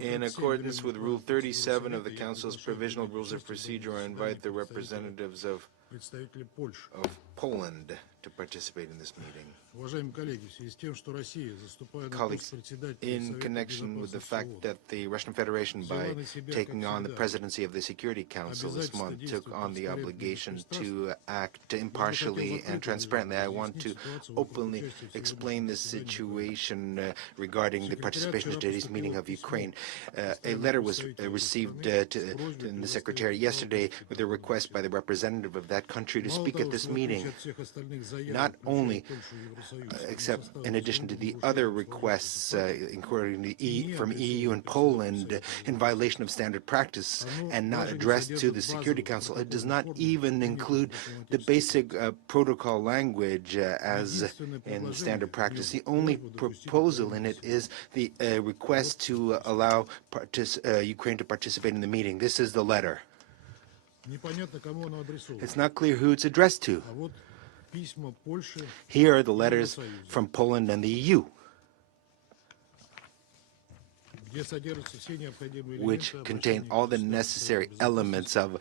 In accordance with Rule 37 of the Council's Provisional Rules of Procedure, I invite the representatives of Poland to participate in this meeting. Colleagues, in connection with the fact that the Russian Federation, by taking on the presidency of the Security Council this month, took on the obligation to act impartially and transparently, I want to openly explain the situation regarding the participation in today's meeting of Ukraine. A letter was received in the Secretariat yesterday with a request by the representative of that country to speak at this meeting, not only except in addition to the other requests including from EU and Poland in violation of standard practice and not addressed to the Security Council. It does not even include the basic protocol language as in standard practice. The only proposal in it is the request to allow Ukraine to participate in the meeting. This is the letter. It's not clear who it's addressed to. Here are the letters from Poland and the EU, which contain all the necessary elements of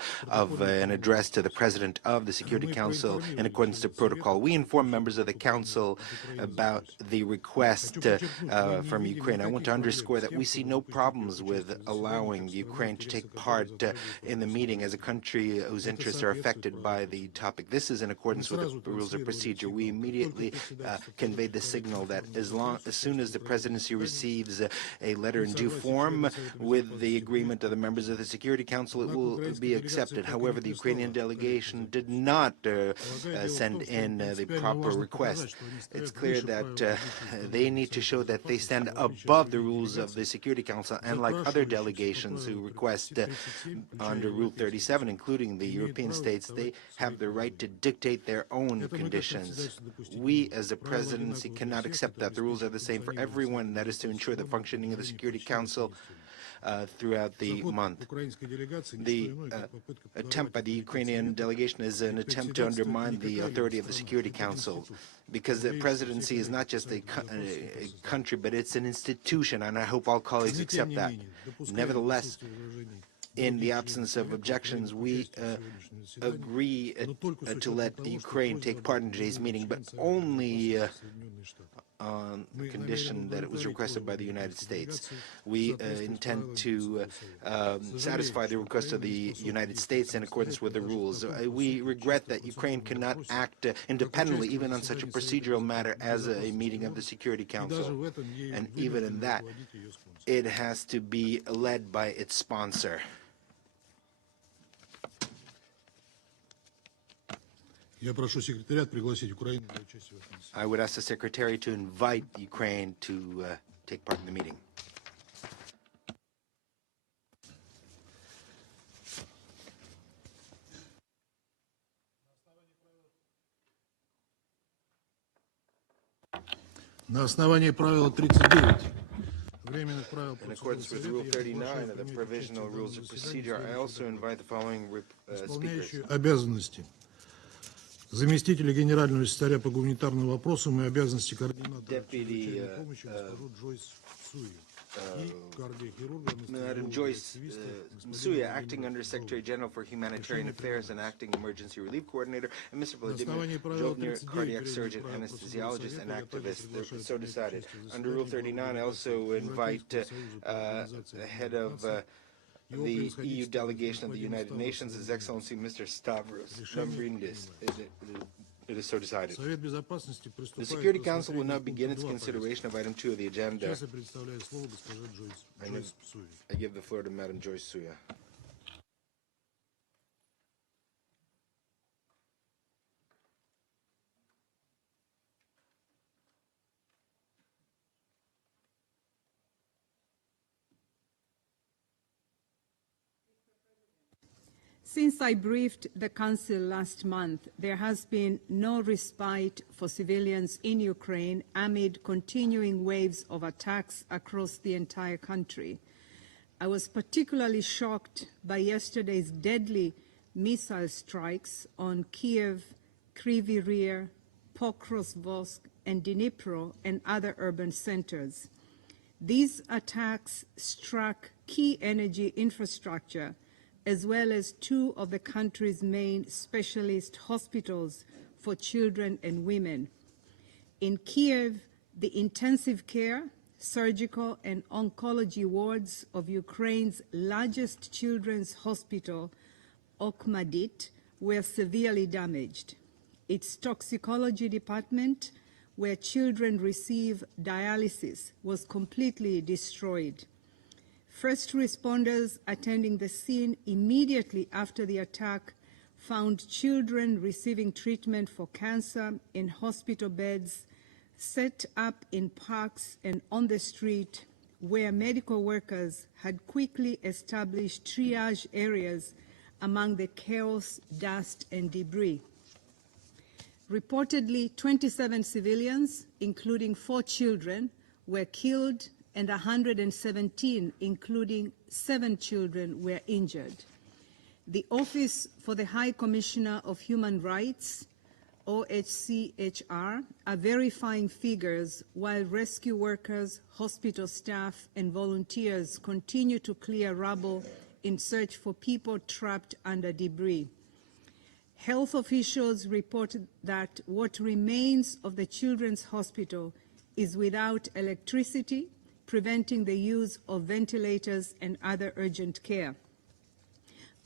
an address to the President of the Security Council in accordance to protocol. We inform members of the Council about the request from Ukraine. I want to underscore that we see no problems with allowing Ukraine to take part in the meeting as a country whose interests are affected by the topic. This is in accordance with the rules of procedure. We immediately conveyed the signal that as soon as the Presidency receives a letter in due form with the agreement of the members of the Security Council, it will be accepted. However, the Ukrainian delegation did not send in the proper request. It's clear that they need to show that they stand above the rules of the Security Council, and like other delegations who request under Rule 37, including the European states, they have the right to dictate their own conditions. We, as a presidency, cannot accept that. The rules are the same for everyone, and that is to ensure the functioning of the Security Council throughout the month. The attempt by the Ukrainian delegation is an attempt to undermine the authority of the Security Council, because the presidency is not just a country, but it's an institution, and I hope all colleagues accept that. Nevertheless, in the absence of objections, we agree to let Ukraine take part in today's meeting, but only on the condition that it was requested by the United States. We intend to satisfy the request of the United States in accordance with the rules. We regret that Ukraine cannot act independently, even on such a procedural matter as a meeting of the Security Council. And even in that, it has to be led by its sponsor. I would ask the Secretary to invite Ukraine to take part in the meeting. In accordance with Rule 39 of the Provisional Rules of Procedure, I also invite the following speakers. Заместителя генерального секретаря по гуманитарным вопросам и обязанности координатора помощи госпожу Джойс Суи. Madam Joyce Suya, Acting Under Secretary General for Humanitarian Affairs and Acting Emergency Relief Coordinator, and Mr. Vladimir Jovnir, Cardiac Surgeon, Anesthesiologist, and Activist. They're so decided. Under Rule 39, I also invite the head of the EU delegation of the United Nations, His Excellency Mr. Stavros Lambrinidis. It is so decided. The Security Council will now begin its consideration of item 2 of the agenda. I give the floor to Madam Joyce Suya. Since I briefed the Council last month, there has been no respite for civilians in Ukraine amid continuing waves of attacks across the entire country. I was particularly shocked by yesterday's deadly missile strikes on Kiev, Kryvyi Rih, Pokrovsk, and Dnipro, and other urban centers. These attacks struck key energy infrastructure as well as two of the country's main specialist hospitals for children and women. In Kiev, the intensive care, surgical and oncology wards of Ukraine's largest children's hospital, Okhmadit, were severely damaged. Its toxicology department, where children receive dialysis, was completely destroyed. First responders attending the scene immediately after the attack found children receiving treatment for cancer in hospital beds, set up in parks and on the street, where medical workers had quickly established triage areas among the chaos, dust, and debris. Reportedly, 27 civilians, including 4 children, were killed and 117, including 7 children, were injured. The Office for the High Commissioner of Human Rights, OHCHR, are verifying figures while rescue workers, hospital staff, and volunteers continue to clear rubble in search for people trapped under debris. Health officials reported that what remains of the children's hospital is without electricity, preventing the use of ventilators and other urgent care.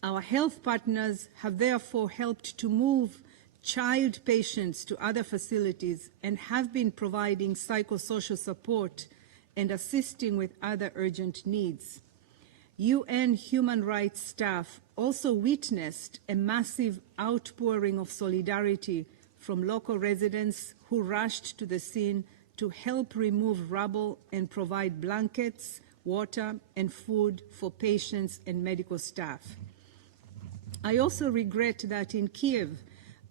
Our health partners have therefore helped to move child patients to other facilities and have been providing psychosocial support and assisting with other urgent needs. UN human rights staff also witnessed a massive outpouring of solidarity from local residents who rushed to the scene to help remove rubble and provide blankets, water, and food for patients and medical staff. I also regret that in Kiev,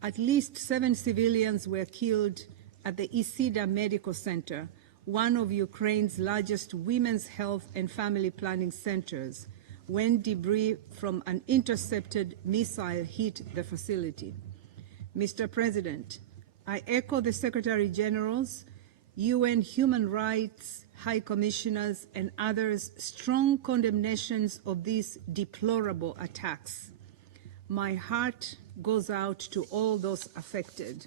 at least 7 civilians were killed at the Isida Medical Center, one of Ukraine's largest women's health and family planning centers, when debris from an intercepted missile hit the facility. Mr. President, I echo the Secretary General's, UN Human Rights High Commissioners, and others' strong condemnations of these deplorable attacks. My heart goes out to all those affected.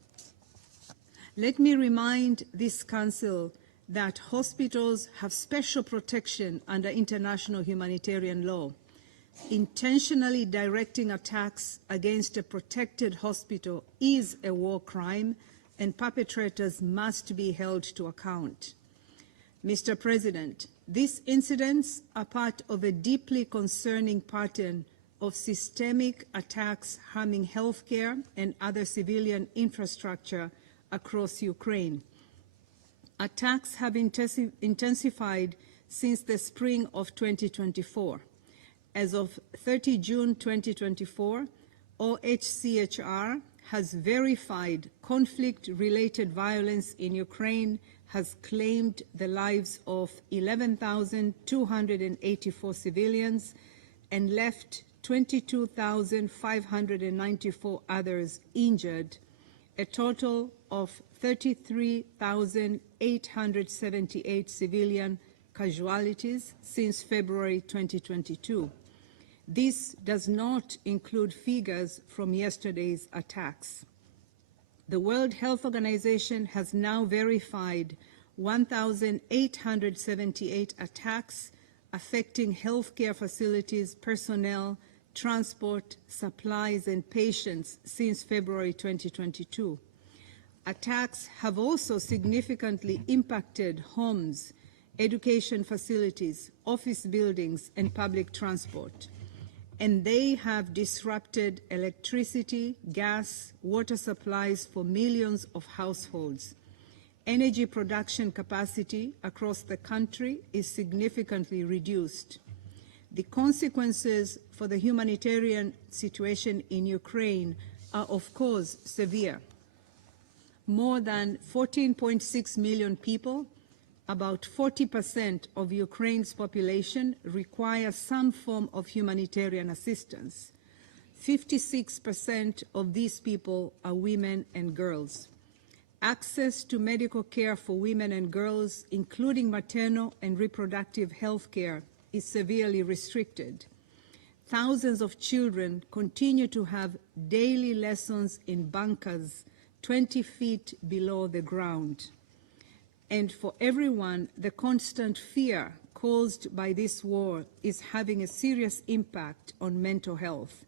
Let me remind this Council that hospitals have special protection under international humanitarian law. Intentionally directing attacks against a protected hospital is a war crime, and perpetrators must be held to account. Mr. President, these incidents are part of a deeply concerning pattern of systemic attacks harming healthcare and other civilian infrastructure across Ukraine. Attacks have intensified since the spring of 2024. As of 30 June 2024, OHCHR has verified conflict-related violence in Ukraine has claimed the lives of 11,284 civilians and left 22,594 others injured, a total of 33,878 civilian casualties since February 2022. This does not include figures from yesterday's attacks. The World Health Organization has now verified 1,878 attacks affecting healthcare facilities, personnel, transport, supplies, and patients since February 2022. Attacks have also significantly impacted homes, education facilities, office buildings, and public transport. And they have disrupted electricity, gas, water supplies for millions of households. Energy production capacity across the country is significantly reduced. The consequences for the humanitarian situation in Ukraine are, of course, severe. More than 14.6 million people, about 40% of Ukraine's population, require some form of humanitarian assistance. 56% of these people are women and girls. Access to medical care for women and girls, including maternal and reproductive health care, is severely restricted. Thousands of children continue to have daily lessons in bunkers 20 feet below the ground. And for everyone, the constant fear caused by this war is having a serious impact on mental health.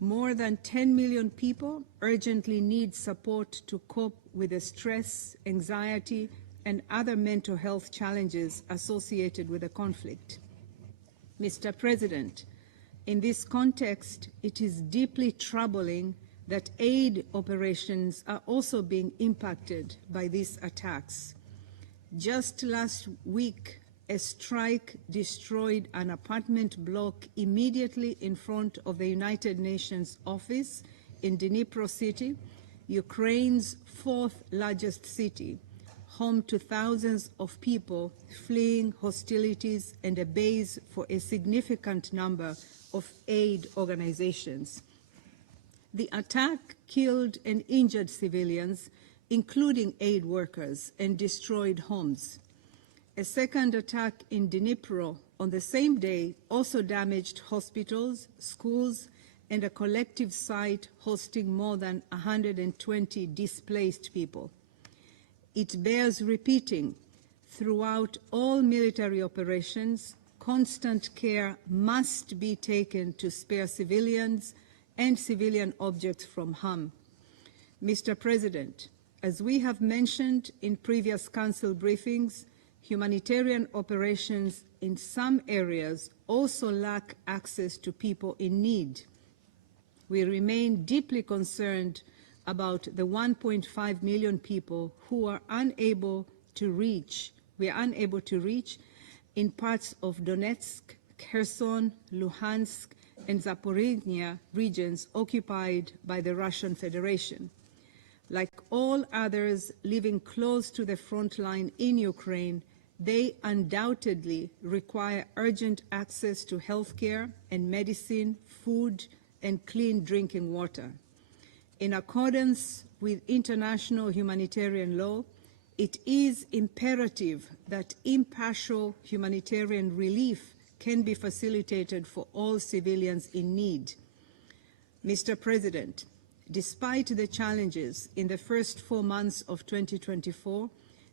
More than 10 million people urgently need support to cope with the stress, anxiety, and other mental health challenges associated with the conflict. Mr. President, in this context, it is deeply troubling that aid operations are also being impacted by these attacks. Just last week, a strike destroyed an apartment block immediately in front of the United Nations office in Dnipro city, Ukraine's fourth largest city, home to thousands of people fleeing hostilities and a base for a significant number of aid organizations. The attack killed and injured civilians, including aid workers, and destroyed homes. A second attack in Dnipro on the same day also damaged hospitals, schools, and a collective site hosting more than 120 displaced people. It bears repeating, throughout all military operations, constant care must be taken to spare civilians and civilian objects from harm. Mr. President, as we have mentioned in previous Council briefings, humanitarian operations in some areas also lack access to people in need. We remain deeply concerned about the 1.5 million people who are unable to reach in parts of Donetsk, Kherson, Luhansk, and Zaporizhzhia regions occupied by the Russian Federation. Like all others living close to the front line in Ukraine, they undoubtedly require urgent access to healthcare and medicine, food, and clean drinking water. In accordance with international humanitarian law, it is imperative that impartial humanitarian relief can be facilitated for all civilians in need. Mr. President, despite the challenges in the first 4 months of 2024,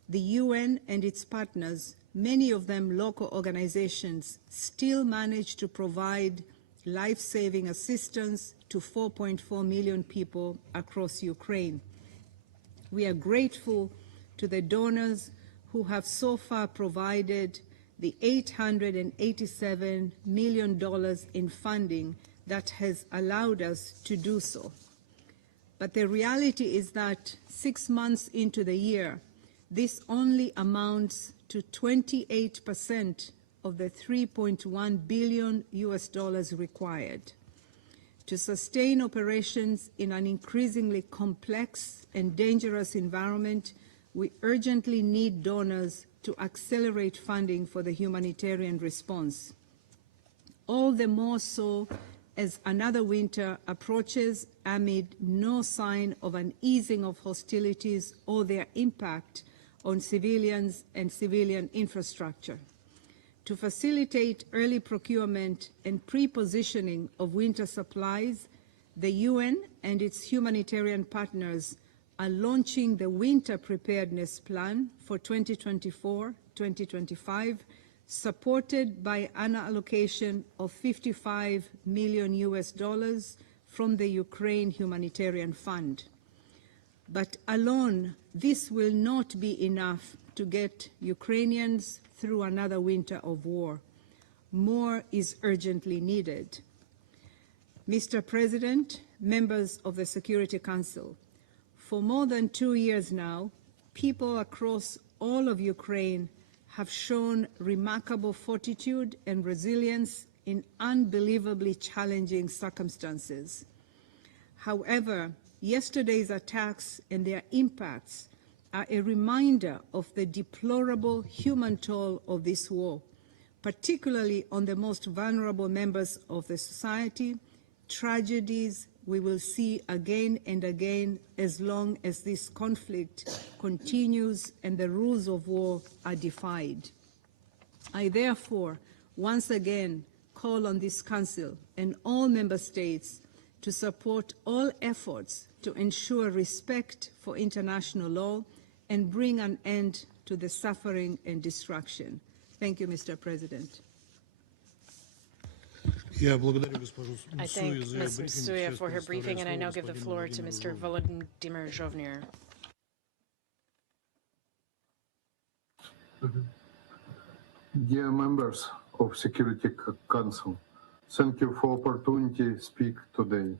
the UN and its partners, many of them local organizations, still managed to provide life-saving assistance to 4.4 million people across Ukraine. We are grateful to the donors who have so far provided the $887 million in funding that has allowed us to do so. But the reality is that 6 months into the year, this only amounts to 28% of the $3.1 billion required. To sustain operations in an increasingly complex and dangerous environment, we urgently need donors to accelerate funding for the humanitarian response. All the more so as another winter approaches amid no sign of an easing of hostilities or their impact on civilians and civilian infrastructure. To facilitate early procurement and pre-positioning of winter supplies, the UN and its humanitarian partners are launching the Winter Preparedness Plan for 2024-2025, supported by an allocation of $55 million from the Ukraine Humanitarian Fund. But alone, this will not be enough to get Ukrainians through another winter of war. More is urgently needed. Mr. President, members of the Security Council, for more than 2 years now, people across all of Ukraine have shown remarkable fortitude and resilience in unbelievably challenging circumstances. However, yesterday's attacks and their impacts are a reminder of the deplorable human toll of this war, particularly on the most vulnerable members of the society, tragedies we will see again and again as long as this conflict continues and the rules of war are defied. I therefore once again call on this Council and all Member States to support all efforts to ensure respect for international law and bring an end to the suffering and destruction. Thank you, Mr. President. I thank Ms. Msuya for her briefing, and I now give the floor to Mr. Volodymyr Zhovnir. Dear members of Security Council, thank you for opportunity to speak today.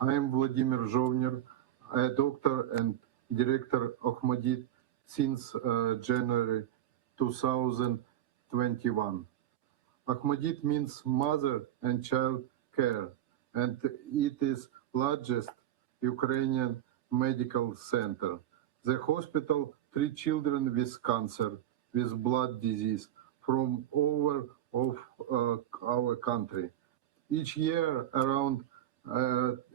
I am Vladimir Zhovnir, a doctor and director of Ahmadit since January 2021. Ahmadit means mother and child care, and it is largest Ukrainian medical center. The hospital treats children with cancer, with blood disease from all over our country. Each year, around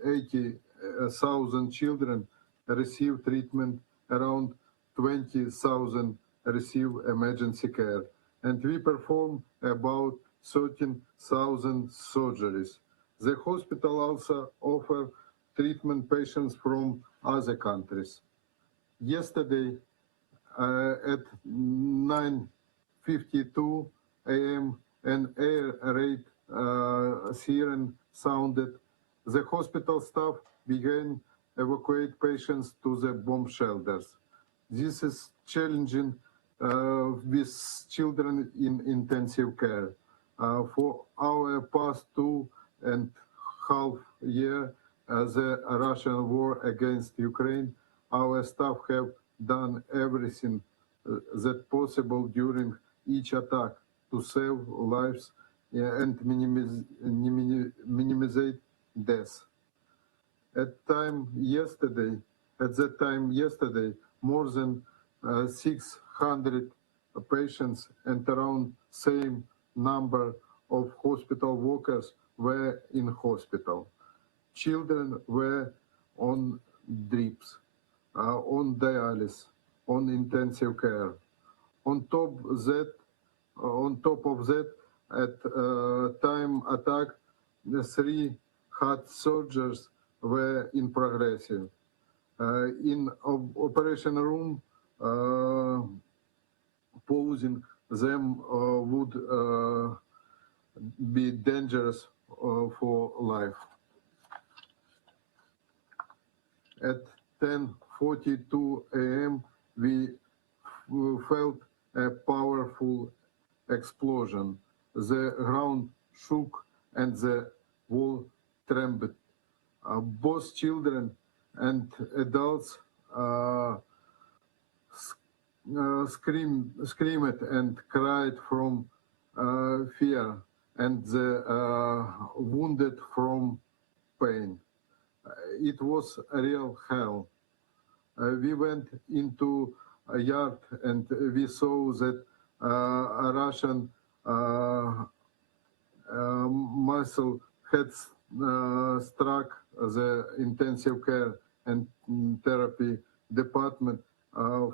80,000 children receive treatment, around 20,000 receive emergency care, and we perform about 13,000 surgeries. The hospital also offers treatment patients from other countries. Yesterday, at 9:52 a.m., an air raid siren sounded. The hospital staff began evacuate patients to the bomb shelters. This is challenging with children in intensive care. For our past 2.5 years, the Russian war against Ukraine, our staff have done everything that possible during each attack to save lives and minimize deaths. At that time yesterday, more than 600 patients and around same number of hospital workers were in hospital. Children were on drips, on dialysis, on intensive care. On top of that, at time attack, the 3 heart surgeries were in progress. In operation room, pausing them would be dangerous for life. At 10:42 a.m., we felt a powerful explosion. The ground shook and the wall trembled. Both children and adults screamed and cried from fear, and the wounded from pain. It was a real hell. We went into a yard and we saw that a Russian missile had struck the intensive care and therapy department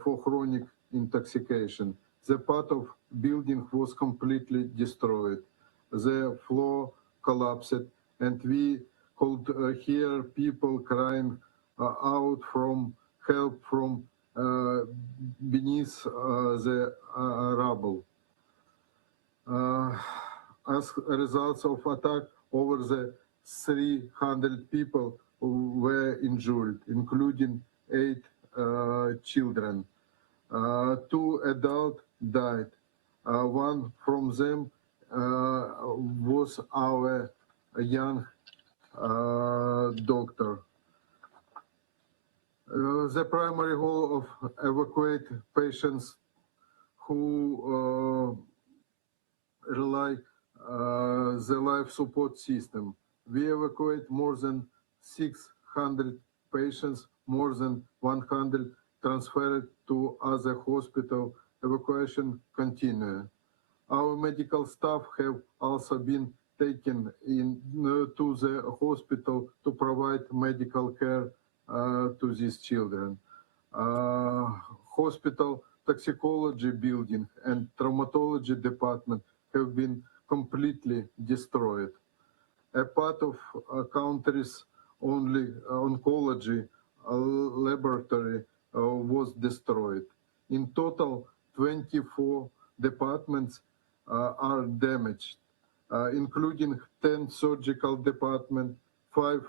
for chronic intoxication. The part of building was completely destroyed. The floor collapsed, and we could hear people crying out from help from beneath the rubble. As a result of attack, over the 300 people were injured, including 8 children. 2 adults died. One from them was our young doctor. The primary goal of evacuate patients who rely the life support system. We evacuate more than 600 patients, more than 100 transferred to other hospital. Evacuation continue. Our medical staff have also been taken to the hospital to provide medical care to these children. Hospital toxicology building and traumatology department have been completely destroyed. A part of country's only oncology laboratory was destroyed. In total, 24 departments are damaged, including 10 surgical departments, 5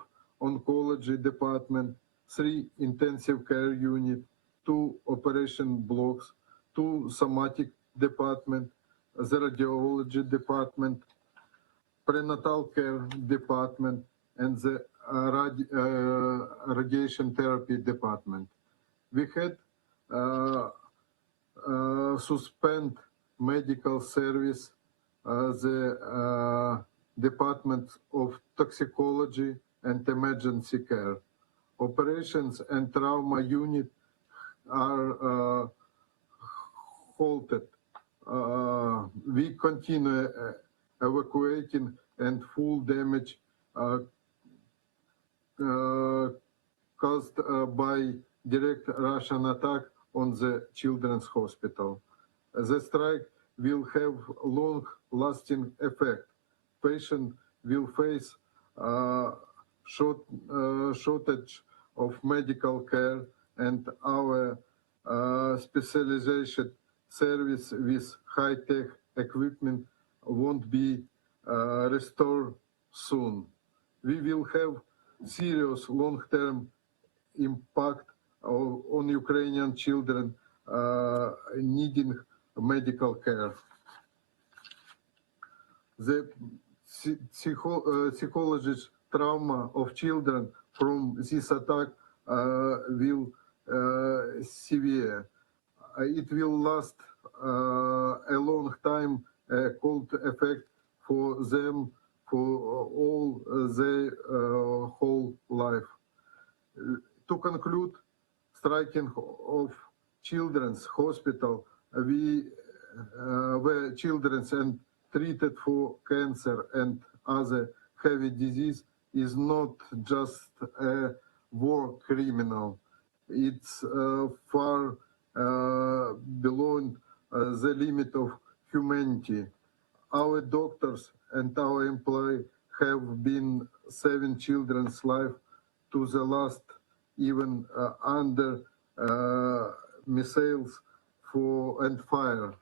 oncology departments, 3 intensive care units, 2 operation blocks, 2 somatic departments, the radiology department, prenatal care department, and the radiation therapy department. We had suspend medical service, the Department of Toxicology and Emergency Care. Operations and trauma unit are halted. We continue evacuating and full damage caused by direct Russian attack on the children's hospital. The strike will have long-lasting effect. Patients will face shortage of medical care, and our specialization service with high-tech equipment won't be restored soon. We will have serious long-term impact on Ukrainian children needing medical care. The psychological trauma of children from this attack will severe. It will last a long time, a cold effect for them for all their whole life. To conclude, striking of children's hospital, where children and treated for cancer and other heavy disease is not just a war criminal. It's far beyond the limit of humanity. Our doctors and our employees have been saving children's life to the last, even under missiles and fire.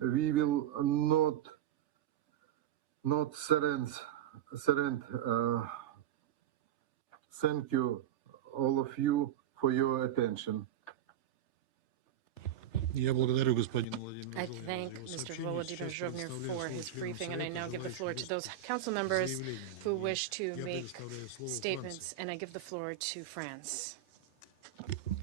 We will not surrender. Thank you, all of you, for your attention. Я благодарю господина Владимира I Жовнира за thank его Mr. сообщение. Volodymyr Сейчас Zhovnir предоставляю for слово his членам briefing, and I now Совета, give the floor to желающим those выступить council с members заявлением. who wish to Я make предоставляю слово statements, Франции. and I give the floor to France.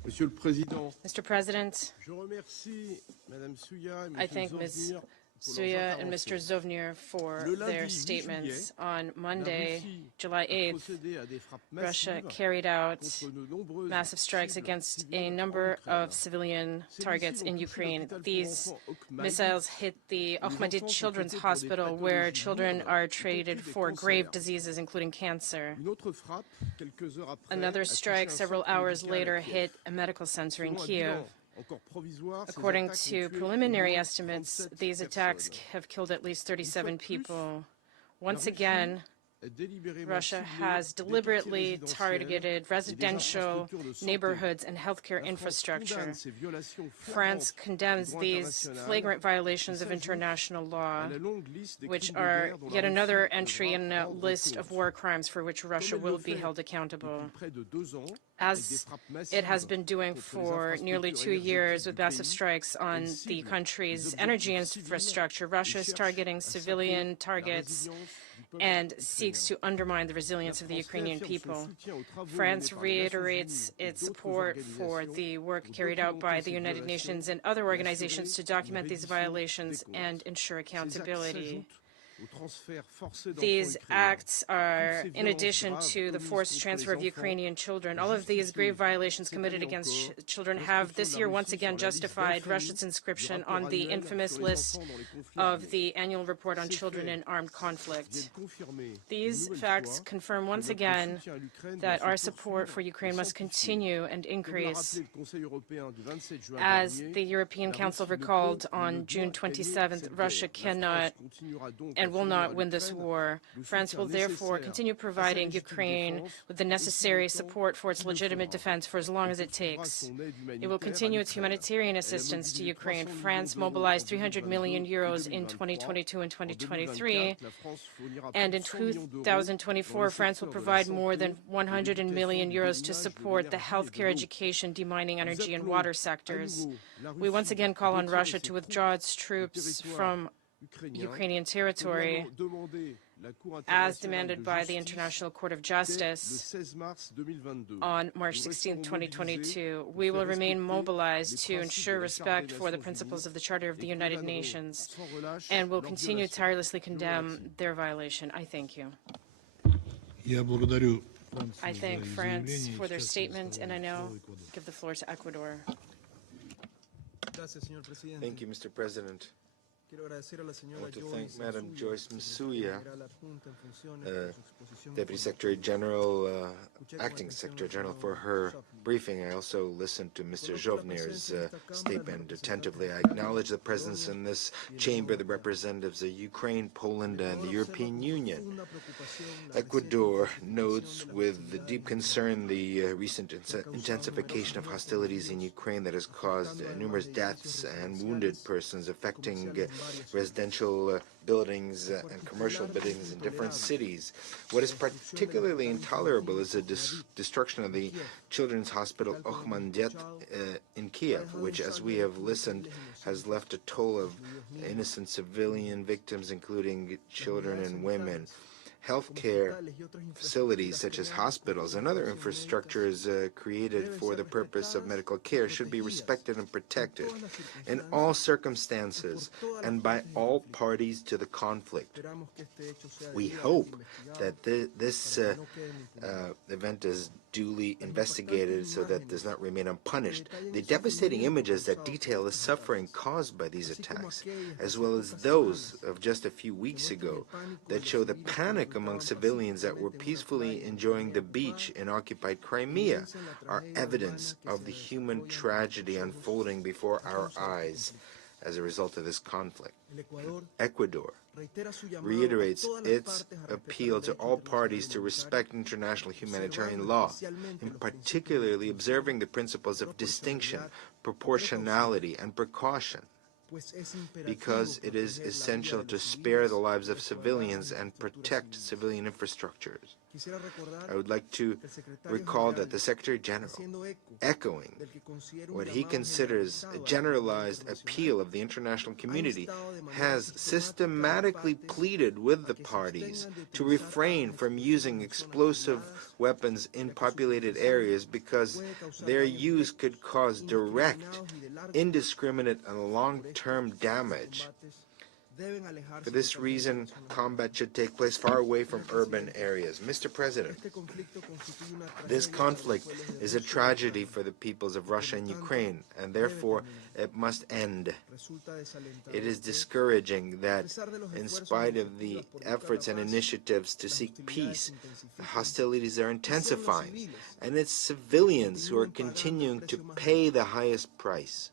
Monsieur le Président, Mr. President, je remercie Madame Souya et I Monsieur thank Ms. Zhovnir pour leurs Suya and Mr. interventions. Zhovnir for Le lundi their 8 statements. juillet, On La Monday, Russie July a 8th, procédé à des frappes Russia massives carried out contre de nombreuses massive strikes cibles against a civiles en number Ukraine. of civilian Ces targets missiles ont in touché Ukraine. l'hôpital pour These enfants Okmad, missiles hit the où les Ahmadid enfants sont Children's traités pour des Hospital, where pathologies children lourdes, are y treated compris des for grave cancers. diseases, including cancer. Une autre frappe, quelques heures après, Another a touché strike un several centre hours médical à later Kiev. hit a medical center in Selon un Kiev. bilan encore provisoire, ces According attaques ont to tué au preliminary moins estimates, 37 these attacks personnes. have killed at least 37 people. La Once Russie again, a délibérément Russia ciblé has des quartiers deliberately résidentiels targeted et des residential infrastructures de santé. neighborhoods and healthcare La France infrastructure. condamne ces violations France flagrantes condemns du droit these international flagrant violations qui of s'ajoutent international law, à la longue liste des which crimes de are guerre dont la yet another Russie entry devra in a rendre list of compte. war crimes for which Russia Comme elle will le be fait held depuis accountable, près de 2 ans, avec des as frappes it has massives been doing contre les for nearly infrastructures 2 years énergétiques with du massive pays. strikes on Elle the cible les country's energy objectifs civils infrastructure. et Russia is cherche targeting à saper civilian la targets résilience du peuple and seeks ukrainien. to undermine the La resilience of the France Ukrainian réaffirme son people. soutien aux travaux menés France par les Nations reiterates Unies et its d'autres support for organisations the work pour carried out by documenter the ces United violations Nations and other et organizations assurer to une document these reddition violations des comptes. and ensure Ces actes accountability. s'ajoutent These acts are in addition to the forced transfer of Ukrainian children. All of these grave violations committed against children have this year once again justified Russia's inscription on the infamous list of the annual report on children in armed conflict. These facts confirm once again that our support for Ukraine must continue and increase. As the European Council recalled on June 27th, Russia cannot and will not win this war. France will therefore continue providing Ukraine with the necessary support for its legitimate defense for as long as it takes. It will continue its humanitarian assistance to Ukraine. France mobilized 300 million euros in 2022 and 2023, and in 2024, France will provide more than 100 million euros to support the healthcare, education, demining, energy, and water sectors. We once again call on Russia to withdraw its troops from Ukrainian territory, as demanded by the International Court of Justice on March 16, 2022. We will remain mobilized to ensure respect for the principles of the Charter of the United Nations and will continue to tirelessly condemn their violation. I thank you. I thank France for their statement, and I now give the floor to Ecuador. Thank you, Mr. President. I want to thank Madam Joyce Msuya, Deputy Secretary General, Acting Secretary General, for her briefing. I also listened to Mr. Jovner's statement attentively. I acknowledge the presence in this chamber the representatives of Ukraine, Poland, and the European Union. Ecuador notes with deep concern the recent intensification of hostilities in Ukraine that has caused numerous deaths and wounded persons, affecting residential buildings and commercial buildings in different cities. What is particularly intolerable is the destruction of the children's hospital Ochmandiet in Kiev, which, as we have listened, has left a toll of innocent civilian victims, including children and women. Healthcare facilities such as hospitals and other infrastructures created for the purpose of medical care should be respected and protected in all circumstances and by all parties to the conflict. We hope that this event is duly investigated so that it does not remain unpunished. The devastating images that detail the suffering caused by these attacks, as well as those of just a few weeks ago that show the panic among civilians that were peacefully enjoying the beach in occupied Crimea, are evidence of the human tragedy unfolding before our eyes as a result of this conflict. Ecuador reiterates its appeal to all parties to respect international humanitarian law, in particularly observing the principles of distinction, proportionality, and precaution, because it is essential to spare the lives of civilians and protect civilian infrastructures. I would like to recall that the Secretary General, echoing what he considers a generalized appeal of the international community, has systematically pleaded with the parties to refrain from using explosive weapons in populated areas because their use could cause direct, indiscriminate, and long-term damage. For this reason, combat should take place far away from urban areas. Mr. President, this conflict is a tragedy for the peoples of Russia and Ukraine, and therefore it must end. It is discouraging that, in spite of the efforts and initiatives to seek peace, the hostilities are intensifying, and it's civilians who are continuing to pay the highest price.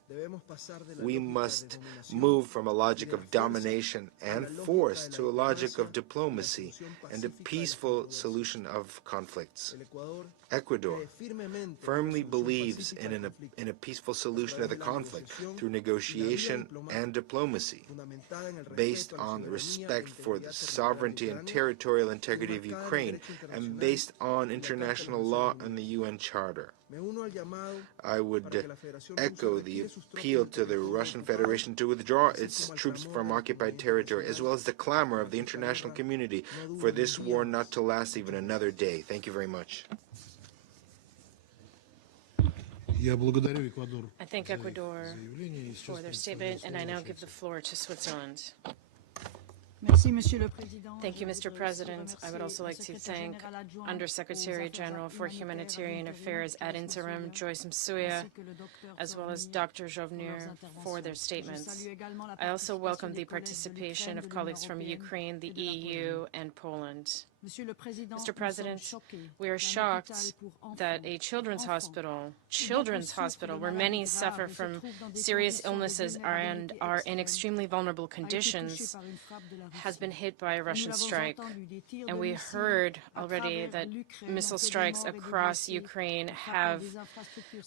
We must move from a logic of domination and force to a logic of diplomacy and a peaceful solution of conflicts. Ecuador firmly believes in a peaceful solution of the conflict through negotiation and diplomacy, based on respect for the sovereignty and territorial integrity of Ukraine, and based on international law and the UN Charter. I would echo the appeal to the Russian Federation to withdraw its troops from occupied territory, as well as the clamor of the international community for this war not to last even another day. Thank you very much. I thank Ecuador for their statement, and I now give the floor to Switzerland. Thank you, Mr. President. I would also like to thank Undersecretary General for Humanitarian Affairs ad interim, Joyce Msuya, as well as Dr. Jovnir for their statements. I also welcome the participation of colleagues from Ukraine, the EU, and Poland. Mr. President, we are shocked that a children's hospital, where many suffer from serious illnesses and are in extremely vulnerable conditions, has been hit by a Russian strike. And we heard already that missile strikes across Ukraine have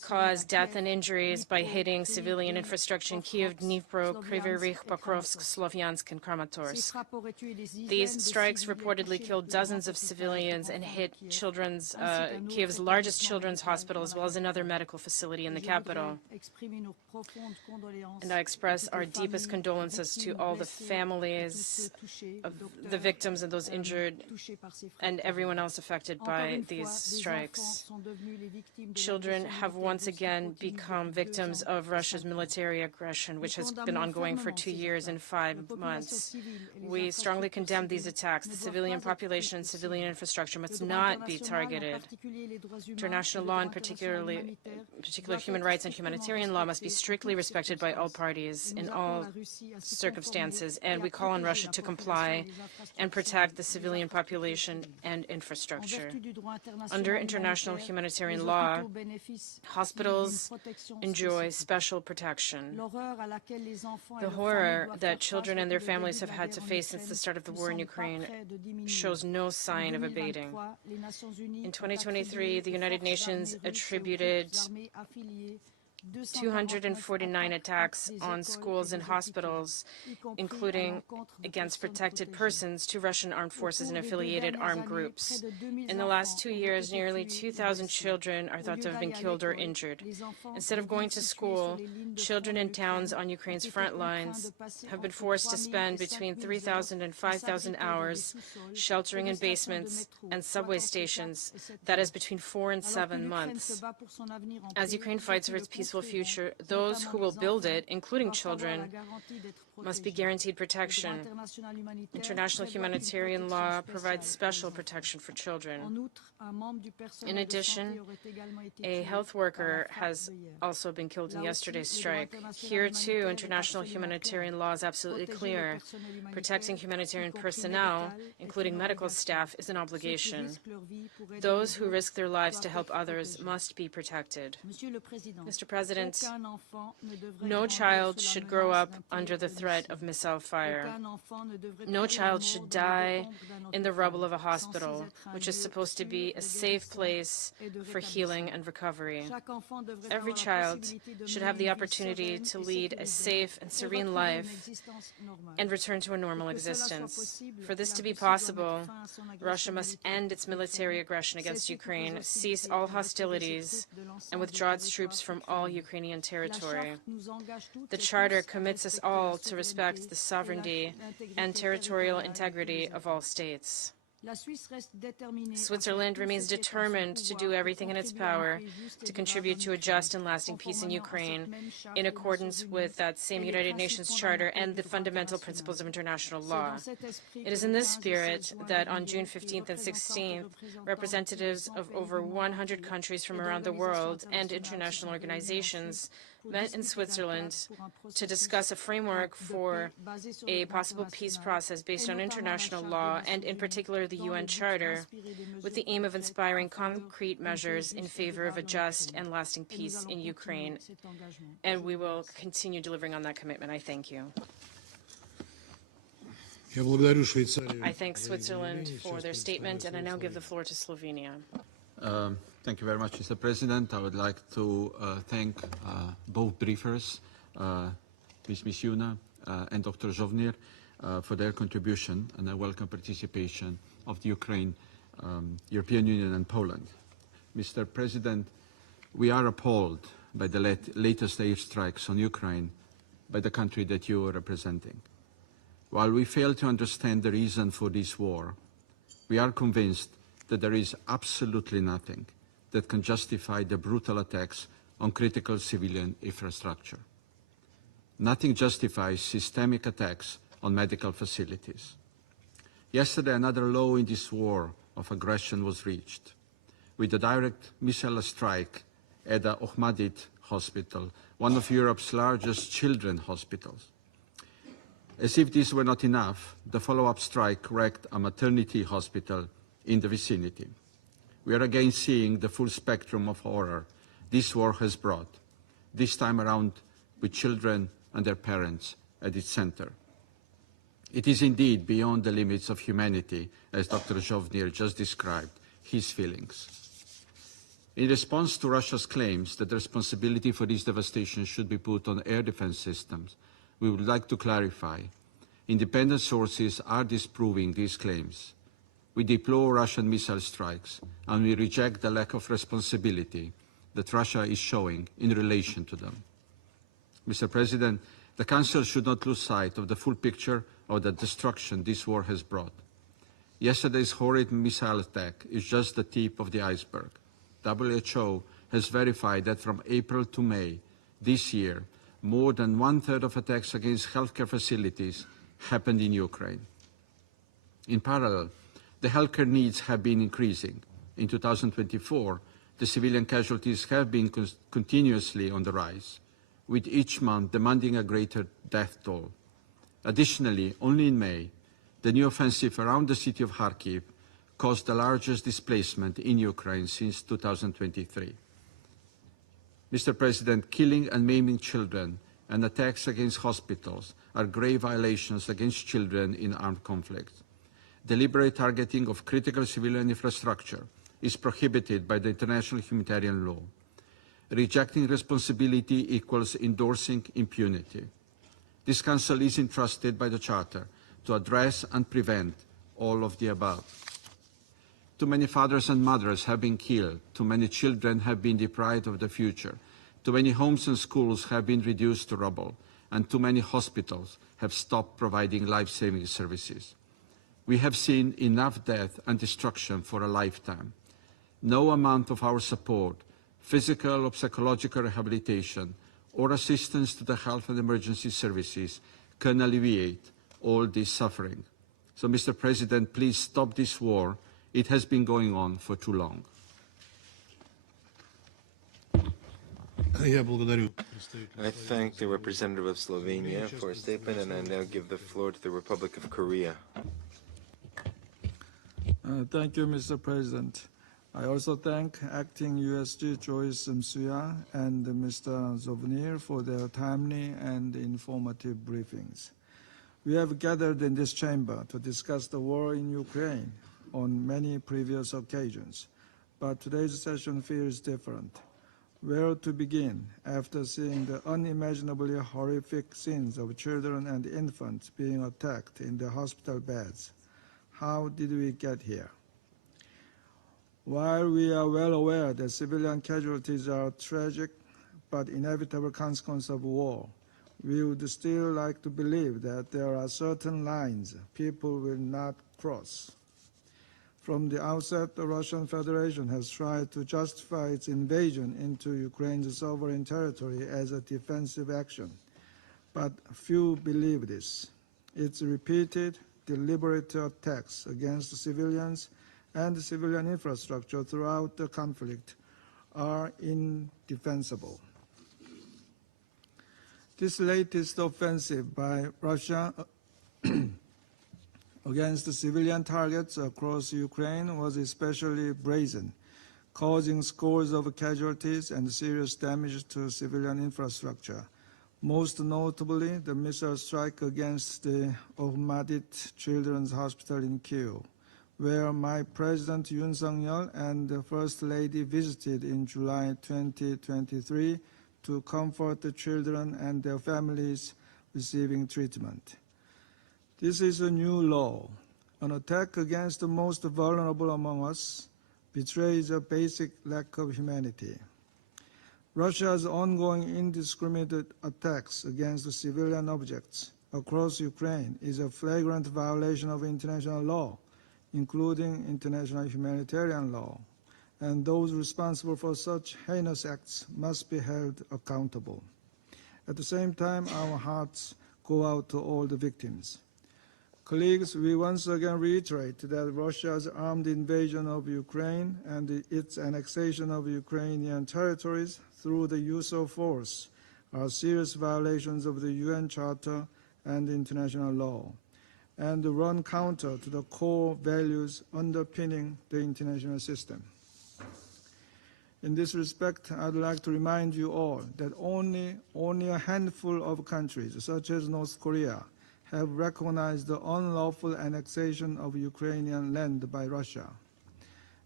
caused death and injuries by hitting civilian infrastructure in Kyiv, Dnipro, Kryvyi Rih, Pokrovsk, Slovyansk, and Kramatorsk. These strikes reportedly killed dozens of civilians and hit Kyiv's largest children's hospital, as well as another medical facility in the capital. And I express our deepest condolences to all the families of the victims and those injured and everyone else affected by these strikes. Children have once again become victims of Russia's military aggression, which has been ongoing for 2 years and 5 months. We strongly condemn these attacks. The civilian population and civilian infrastructure must not be targeted. International law, and particular human rights and humanitarian law, must be strictly respected by all parties in all circumstances, and we call on Russia to comply and protect the civilian population and infrastructure. Under international humanitarian law, hospitals enjoy special protection. The horror that children and their families have had to face since the start of the war in Ukraine shows no sign of abating. In 2023, the United Nations attributed 249 attacks on schools and hospitals, including against protected persons, to Russian armed forces and affiliated armed groups. In the last 2 years, nearly 2,000 children are thought to have been killed or injured. Instead of going to school, children in towns on Ukraine's front lines have been forced to spend between 3,000 and 5,000 hours sheltering in basements and subway stations, that is between 4 and 7 months. As Ukraine fights for its peaceful future, those who will build it, including children, must be guaranteed protection. International humanitarian law provides special protection for children. In addition, a health worker has also been killed in yesterday's strike. Here, too, international humanitarian law is absolutely clear. Protecting humanitarian personnel, including medical staff, is an obligation. Those who risk their lives to help others must be protected. Mr. President, no child should grow up under the threat of missile fire. No child should die in the rubble of a hospital, which is supposed to be a safe place for healing and recovery. Every child should have the opportunity to lead a safe and serene life and return to a normal existence. For this to be possible, Russia must end its military aggression against Ukraine, cease all hostilities, and withdraw its troops from all Ukrainian territory. The Charter commits us all to respect the sovereignty and territorial integrity of all states. Switzerland remains determined to do everything in its power to contribute to a just and lasting peace in Ukraine, in accordance with that same United Nations Charter and the fundamental principles of international law. It is in this spirit that on June 15th and 16th, representatives of over 100 countries from around the world and international organizations met in Switzerland to discuss a framework for a possible peace process based on international law and, in particular, the UN Charter, with the aim of inspiring concrete measures in favor of a just and lasting peace in Ukraine. And we will continue delivering on that commitment. I thank you. I thank Switzerland for their statement, and I now give the floor to Slovenia. Thank you very much, Mr. President. I would like to thank both briefers, Ms. Misiuna and Dr. Jovnir, for their contribution, and I welcome participation of the Ukraine, European Union and Poland. Mr. President, we are appalled by the latest airstrikes on Ukraine by the country that you are representing. While we fail to understand the reason for this war, we are convinced that there is absolutely nothing that can justify the brutal attacks on critical civilian infrastructure. Nothing justifies systemic attacks on medical facilities. Yesterday, another low in this war of aggression was reached, with a direct missile strike at the Ahmadi Hospital, one of Europe's largest children's hospitals. As if this were not enough, the follow-up strike wrecked a maternity hospital in the vicinity. We are again seeing the full spectrum of horror this war has brought, this time around with children and their parents at its center. It is indeed beyond the limits of humanity, as Dr. Zhovnir just described his feelings. In response to Russia's claims that the responsibility for this devastation should be put on air defense systems, we would like to clarify. Independent sources are disproving these claims. We deplore Russian missile strikes, and we reject the lack of responsibility that Russia is showing in relation to them. Mr. President, the Council should not lose sight of the full picture of the destruction this war has brought. Yesterday's horrid missile attack is just the tip of the iceberg. WHO has verified that from April to May this year, more than one-third of attacks against healthcare facilities happened in Ukraine. In parallel, the healthcare needs have been increasing. In 2024, the civilian casualties have been continuously on the rise, with each month demanding a greater death toll. Additionally, only in May, the new offensive around the city of Kharkiv caused the largest displacement in Ukraine since 2023. Mr. President, killing and maiming children and attacks against hospitals are grave violations against children in armed conflicts. Deliberate targeting of critical civilian infrastructure is prohibited by the international humanitarian law. Rejecting responsibility equals endorsing impunity. This Council is entrusted by the Charter to address and prevent all of the above. Too many fathers and mothers have been killed, too many children have been deprived of the future, too many homes and schools have been reduced to rubble, and too many hospitals have stopped providing life-saving services. We have seen enough death and destruction for a lifetime. No amount of our support, physical or psychological rehabilitation, or assistance to the health and emergency services can alleviate all this suffering. So, Mr. President, please stop this war. It has been going on for too long. I thank the representative of Slovenia for a statement, and I now give the floor to the Republic of Korea. Thank you, Mr. President. I also thank Acting USG Joyce Msuya and Mr. Zhovnir for their timely and informative briefings. We have gathered in this chamber to discuss the war in Ukraine on many previous occasions, but today's session feels different. Where to begin after seeing the unimaginably horrific scenes of children and infants being attacked in the hospital beds? How did we get here? While we are well aware that civilian casualties are a tragic but inevitable consequence of war, we would still like to believe that there are certain lines people will not cross. From the outset, the Russian Federation has tried to justify its invasion into Ukraine's sovereign territory as a defensive action, but few believe this. Its repeated, deliberate attacks against civilians and civilian infrastructure throughout the conflict are indefensible. This latest offensive by Russia against the civilian targets across Ukraine was especially brazen, causing scores of casualties and serious damage to civilian infrastructure. Most notably, the missile strike against the Ahmadi Children's Hospital in Kyiv, where my President Yoon Suk-yeol and the First Lady visited in July 2023 to comfort the children and their families receiving treatment. This is a new law. An attack against the most vulnerable among us betrays a basic lack of humanity. Russia's ongoing indiscriminate attacks against civilian objects across Ukraine is a flagrant violation of international law, including international humanitarian law, and those responsible for such heinous acts must be held accountable. At the same time, our hearts go out to all the victims. Colleagues, we once again reiterate that Russia's armed invasion of Ukraine and its annexation of Ukrainian territories through the use of force are serious violations of the UN Charter and international law, and run counter to the core values underpinning the international system. In this respect, I'd like to remind you all that only a handful of countries, such as North Korea, have recognized the unlawful annexation of Ukrainian land by Russia.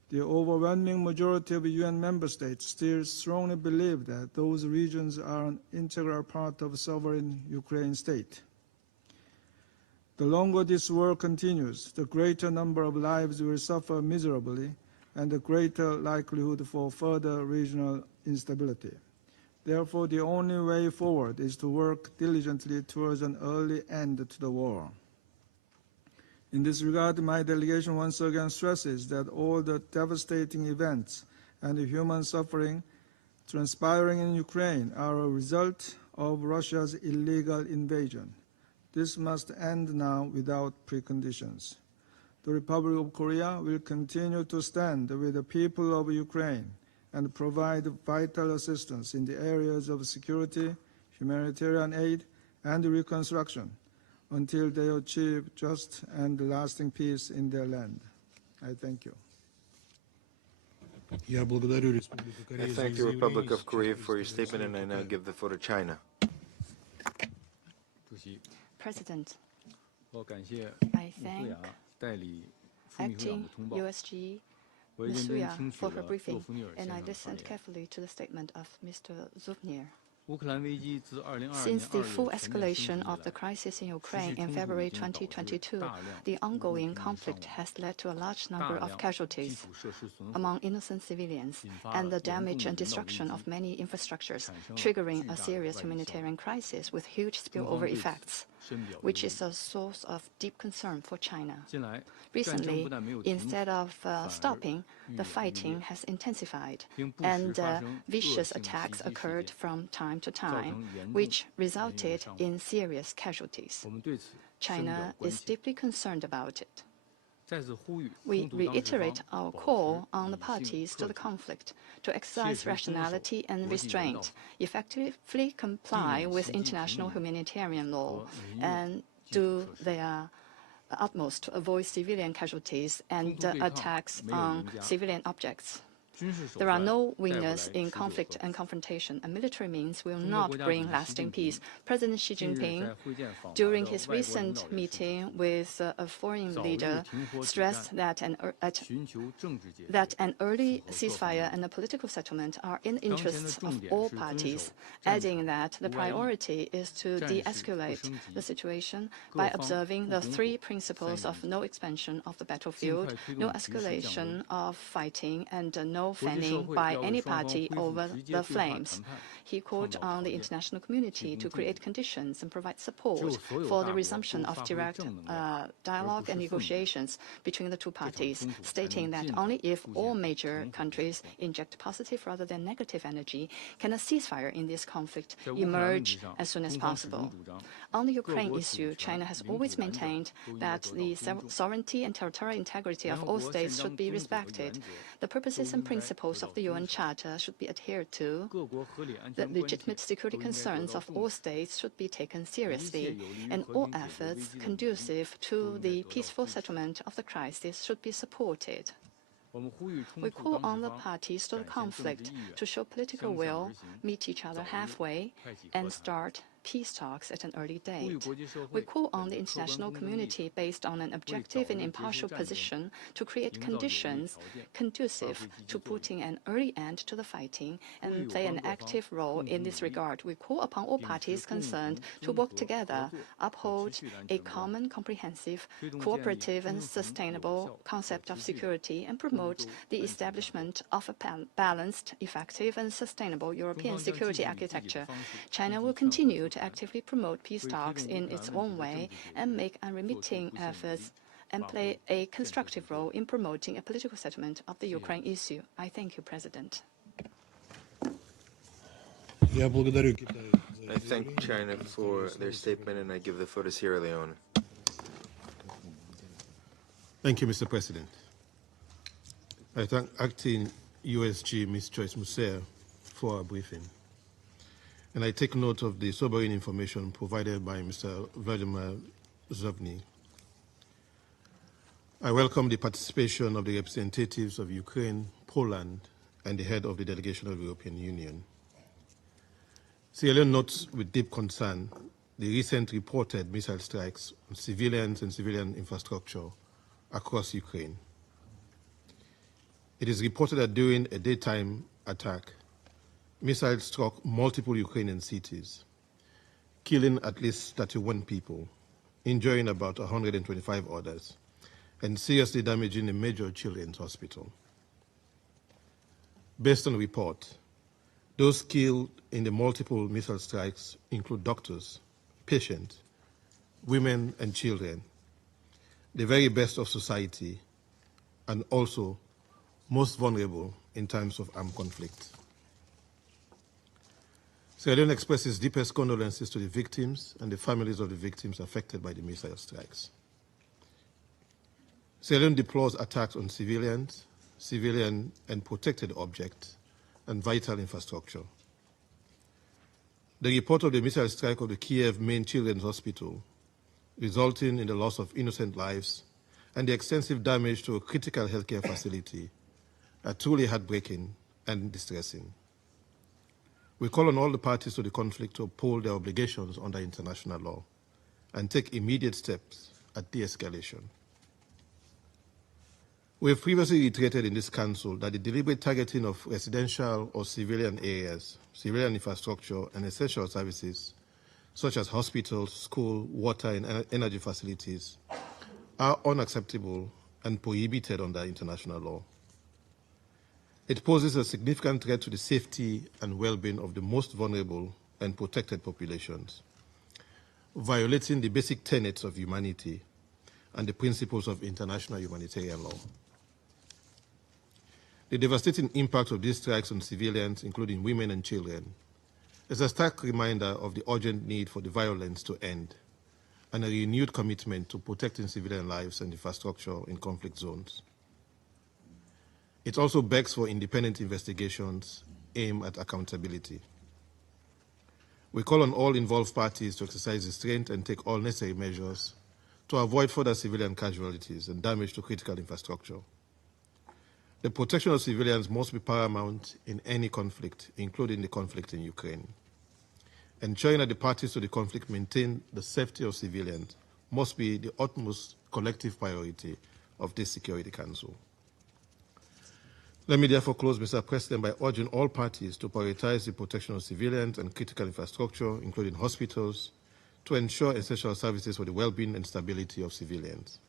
The overwhelming majority of UN member states still strongly believe that those regions are an integral part of a sovereign Ukraine state. The longer this war continues, the greater number of lives will suffer miserably and the greater likelihood for further regional instability. Therefore, the only way forward is to work diligently towards an early end to the war. In this regard, my delegation once again stresses that all the devastating events and the human suffering transpiring in Ukraine are a result of Russia's illegal invasion. This must end now without preconditions. The Republic of Korea will continue to stand with the people of Ukraine and provide vital assistance in the areas of security, humanitarian aid, and reconstruction until they achieve just and lasting peace in their land. I thank you. I thank the Republic of Korea for your statement, and I now give the floor to China. President, I thank Acting USG Misuya for her briefing, and I listened carefully to the statement of Mr. Zubnir. Since the full escalation of the crisis in Ukraine in February 2022, the ongoing conflict has led to a large number of casualties among innocent civilians and the damage and destruction of many infrastructures, triggering a serious humanitarian crisis with huge spillover effects, which is a source of deep concern for China. Recently, instead of stopping, the fighting has intensified, and vicious attacks occurred from time to time, which resulted in serious casualties. China is deeply concerned about it. We reiterate our call on the parties to the conflict to exercise rationality and restraint, effectively comply with international humanitarian law, and do their utmost to avoid civilian casualties and attacks on civilian objects. There are no winners in conflict and confrontation, and military means will not bring lasting peace. President Xi Jinping, during his recent meeting with a foreign leader, stressed that an early ceasefire and a political settlement are in the interests of all parties, adding that the priority is to de-escalate the situation by observing the three principles of no expansion of the battlefield, no escalation of fighting, and no fanning by any party over the flames. He called on the international community to create conditions and provide support for the resumption of direct dialogue and negotiations between the two parties, stating that only if all major countries inject positive rather than negative energy can a ceasefire in this conflict emerge as soon as possible. On the Ukraine issue, China has always maintained that the sovereignty and territorial integrity of all states should be respected. The purposes and principles of the UN Charter should be adhered to. The legitimate security concerns of all states should be taken seriously, and all efforts conducive to the peaceful settlement of the crisis should be supported. We call on the parties to the conflict to show political will, meet each other halfway, and start peace talks at an early date. We call on the international community, based on an objective and impartial position, to create conditions conducive to putting an early end to the fighting and play an active role in this regard. We call upon all parties concerned to work together, uphold a common, comprehensive, cooperative, and sustainable concept of security, and promote the establishment of a balanced, effective, and sustainable European security architecture. China will continue to actively promote peace talks in its own way and make unremitting efforts and play a constructive role in promoting a political settlement of the Ukraine issue. I thank you, President. I thank China for their statement, and I give the floor to Sierra Leone. Thank you, Mr. President. I thank Acting USG Ms. Joyce Musea for our briefing. And I take note of the sobering information provided by Mr. Vladimir Zovny. I welcome the participation of the representatives of Ukraine, Poland, and the head of the delegation of the European Union. Sierra Leone notes with deep concern the recent reported missile strikes on civilians and civilian infrastructure across Ukraine. It is reported that during a daytime attack, missiles struck multiple Ukrainian cities, killing at least 31 people, injuring about 125 others, and seriously damaging a major children's hospital. Based on report, those killed in the multiple missile strikes include doctors, patients, women and children, the very best of society, and also most vulnerable in times of armed conflict. Sierra Leone expresses deepest condolences to the victims and the families of the victims affected by the missile strikes. Sierra Leone deplores attacks on civilians, civilian and protected objects, and vital infrastructure. The report of the missile strike of the Kiev main children's hospital, resulting in the loss of innocent lives and the extensive damage to a critical healthcare facility, are truly heartbreaking and distressing. We call on all the parties to the conflict to uphold their obligations under international law and take immediate steps at de-escalation. We have previously reiterated in this Council that the deliberate targeting of residential or civilian areas, civilian infrastructure, and essential services, such as hospitals, schools, water, and energy facilities, are unacceptable and prohibited under international law. It poses a significant threat to the safety and well-being of the most vulnerable and protected populations, violating the basic tenets of humanity and the principles of international humanitarian law. The devastating impact of these strikes on civilians, including women and children, is a stark reminder of the urgent need for the violence to end and a renewed commitment to protecting civilian lives and infrastructure in conflict zones. It also begs for independent investigations aimed at accountability. We call on all involved parties to exercise restraint and take all necessary measures to avoid further civilian casualties and damage to critical infrastructure. The protection of civilians must be paramount in any conflict, including the conflict in Ukraine. Ensuring that the parties to the conflict maintain the safety of civilians must be the utmost collective priority of this Security Council. Let me therefore close, Mr. President, by urging all parties to prioritize the protection of civilians and critical infrastructure, including hospitals, to ensure essential services for the well-being and stability of civilians.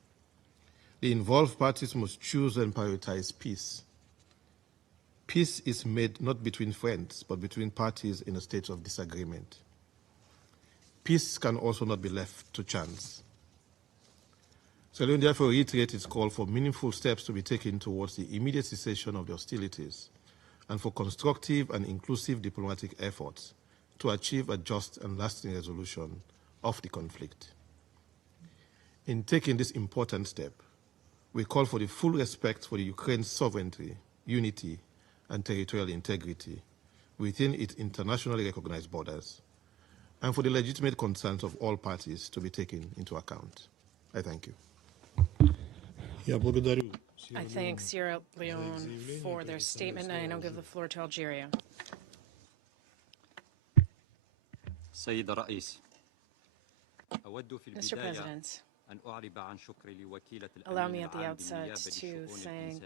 The involved parties must choose and prioritize peace. Peace is made not between friends, but between parties in a state of disagreement. Peace can also not be left to chance. Sierra Leone therefore reiterates its call for meaningful steps to be taken towards the immediate cessation of the hostilities and for constructive and inclusive diplomatic efforts to achieve a just and lasting resolution of the conflict. In taking this important step, we call for the full respect for the Ukraine's sovereignty, unity, and territorial integrity within its internationally recognized borders, and for the legitimate concerns of all parties to be taken into account. I thank you. I thank Sierra Leone for their statement, and I now give the floor to Algeria. Mr. President, allow me at the outset to thank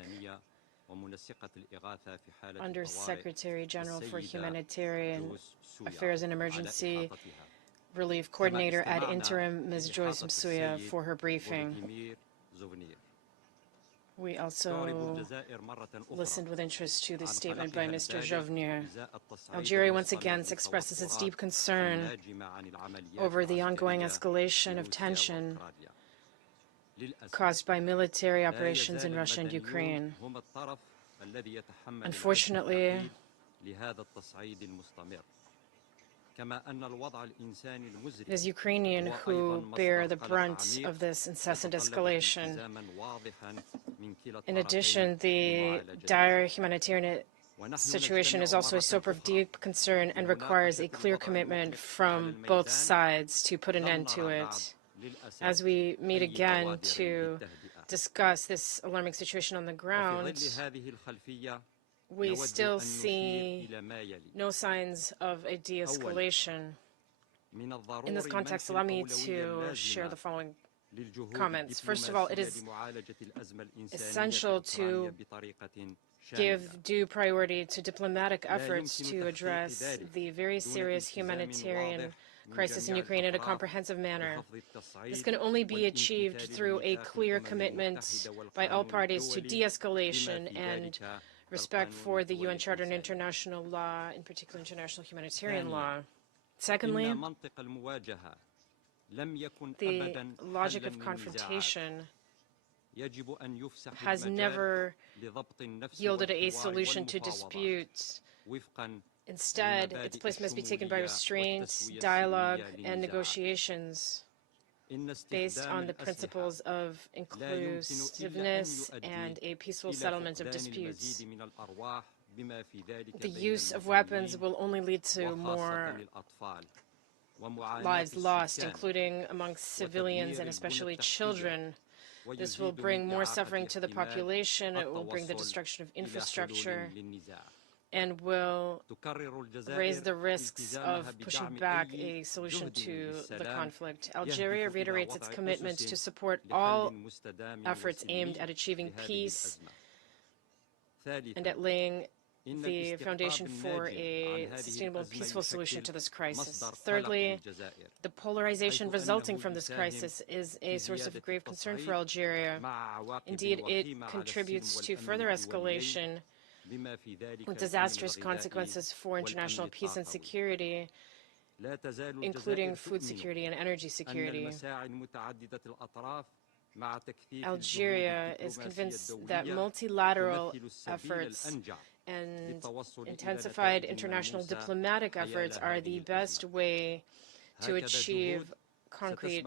Undersecretary General for Humanitarian Affairs and Emergency Relief Coordinator ad interim, Ms. Joyce Msuya, for her briefing. We also listened with interest to the statement by Mr. Zhovnir. Algeria once again expresses its deep concern over the ongoing escalation of tension caused by military operations in Russia and Ukraine. Unfortunately, It is Ukrainians who bear the brunt of this incessant escalation. In addition, the dire humanitarian situation is also a source of deep concern and requires a clear commitment from both sides to put an end to it. As we meet again to discuss this alarming situation on the ground, we still see no signs of a de-escalation. In this context, allow me to share the following comments. First of all, it is essential to give due priority to diplomatic efforts to address the very serious humanitarian crisis in Ukraine in a comprehensive manner. This can only be achieved through a clear commitment by all parties to de-escalation and respect for the UN Charter and international law, in particular international humanitarian law. Secondly, the logic of confrontation has never yielded a solution to disputes. Instead, its place must be taken by restraint, dialogue, and negotiations based on the principles of inclusiveness and a peaceful settlement of disputes. The use of weapons will only lead to more lives lost, including amongst civilians and especially children. This will bring more suffering to the population, it will bring the destruction of infrastructure, and will raise the risks of pushing back a solution to the conflict. Algeria reiterates its commitment to support all efforts aimed at achieving peace and at laying the foundation for a sustainable and peaceful solution to this crisis. Thirdly, the polarization resulting from this crisis is a source of grave concern for Algeria. Indeed, it contributes to further escalation with disastrous consequences for international peace and security, including food security and energy security. Algeria is convinced that multilateral efforts and intensified international diplomatic efforts are the best way to achieve concrete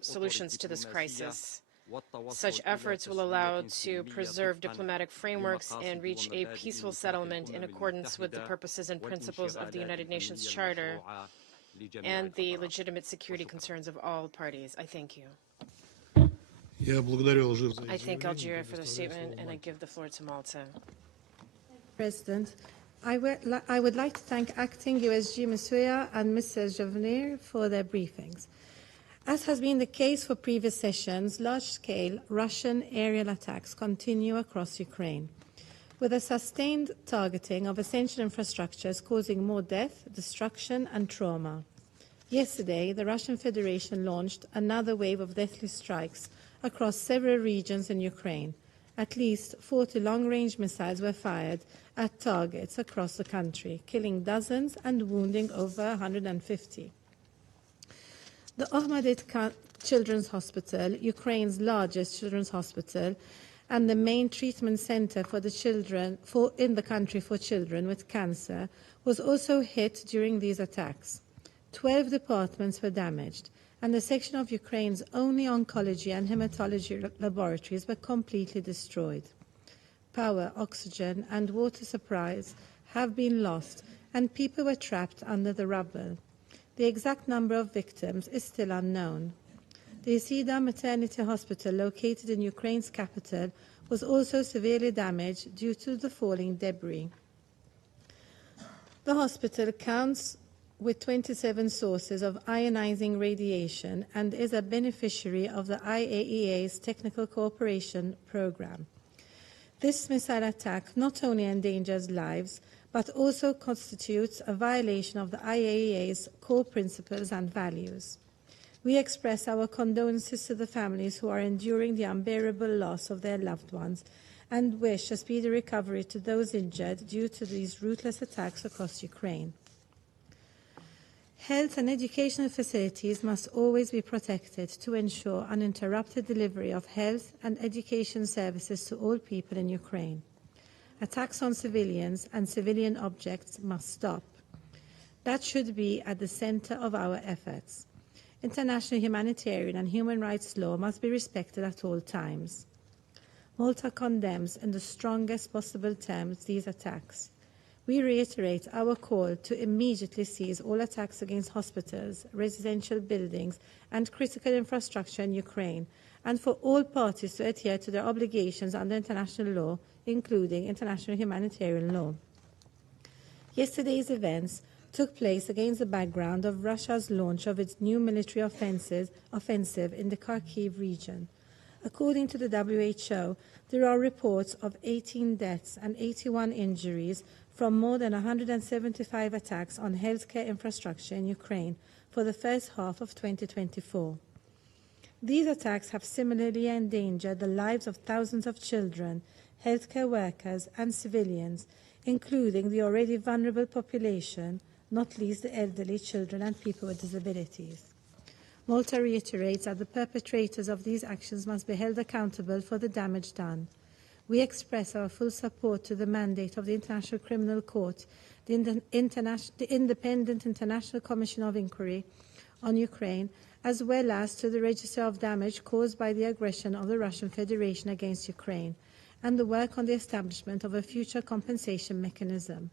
solutions to this crisis. Such efforts will allow to preserve diplomatic frameworks and reach a peaceful settlement in accordance with the purposes and principles of the United Nations Charter and the legitimate security concerns of all parties. I thank you. I thank Algeria for the statement, and I give the floor to Malta. President, I would like to thank Acting USG Masuya and Mr. Jovenir for their briefings. As has been the case for previous sessions, large-scale Russian aerial attacks continue across Ukraine, with a sustained targeting of essential infrastructures causing more death, destruction and trauma. Yesterday, the Russian Federation launched another wave of deathly strikes across several regions in Ukraine. At least 40 long-range missiles were fired at targets across the country, killing dozens and wounding over 150. The Ahmedit Children's Hospital, Ukraine's largest children's hospital, and the main treatment center for the children in the country for children with cancer, was also hit during these attacks. 12 departments were damaged, and a section of Ukraine's only oncology and hematology laboratories were completely destroyed. Power, oxygen, and water supplies have been lost, and people were trapped under the rubble. The exact number of victims is still unknown. The Isida Maternity Hospital, located in Ukraine's capital, was also severely damaged due to the falling debris. The hospital counts with 27 sources of ionizing radiation and is a beneficiary of the IAEA's Technical Cooperation Program. This missile attack not only endangers lives, but also constitutes a violation of the IAEA's core principles and values. We express our condolences to the families who are enduring the unbearable loss of their loved ones and wish a speedy recovery to those injured due to these ruthless attacks across Ukraine. Health and educational facilities must always be protected to ensure uninterrupted delivery of health and education services to all people in Ukraine. Attacks on civilians and civilian objects must stop. That should be at the center of our efforts. International humanitarian and human rights law must be respected at all times. Malta condemns in the strongest possible terms these attacks. We reiterate our call to immediately cease all attacks against hospitals, residential buildings, and critical infrastructure in Ukraine, and for all parties to adhere to their obligations under international law, including international humanitarian law. Yesterday's events took place against the background of Russia's launch of its new military offensive in the Kharkiv region. According to the WHO, there are reports of 18 deaths and 81 injuries from more than 175 attacks on healthcare infrastructure in Ukraine for the first half of 2024. These attacks have similarly endangered the lives of thousands of children, healthcare workers, and civilians, including the already vulnerable population, not least the elderly, children, and people with disabilities. Malta reiterates that the perpetrators of these actions must be held accountable for the damage done. We express our full support to the mandate of the International Criminal Court, the Independent International Commission of Inquiry on Ukraine, as well as to the register of damage caused by the aggression of the Russian Federation against Ukraine, and the work on the establishment of a future compensation mechanism.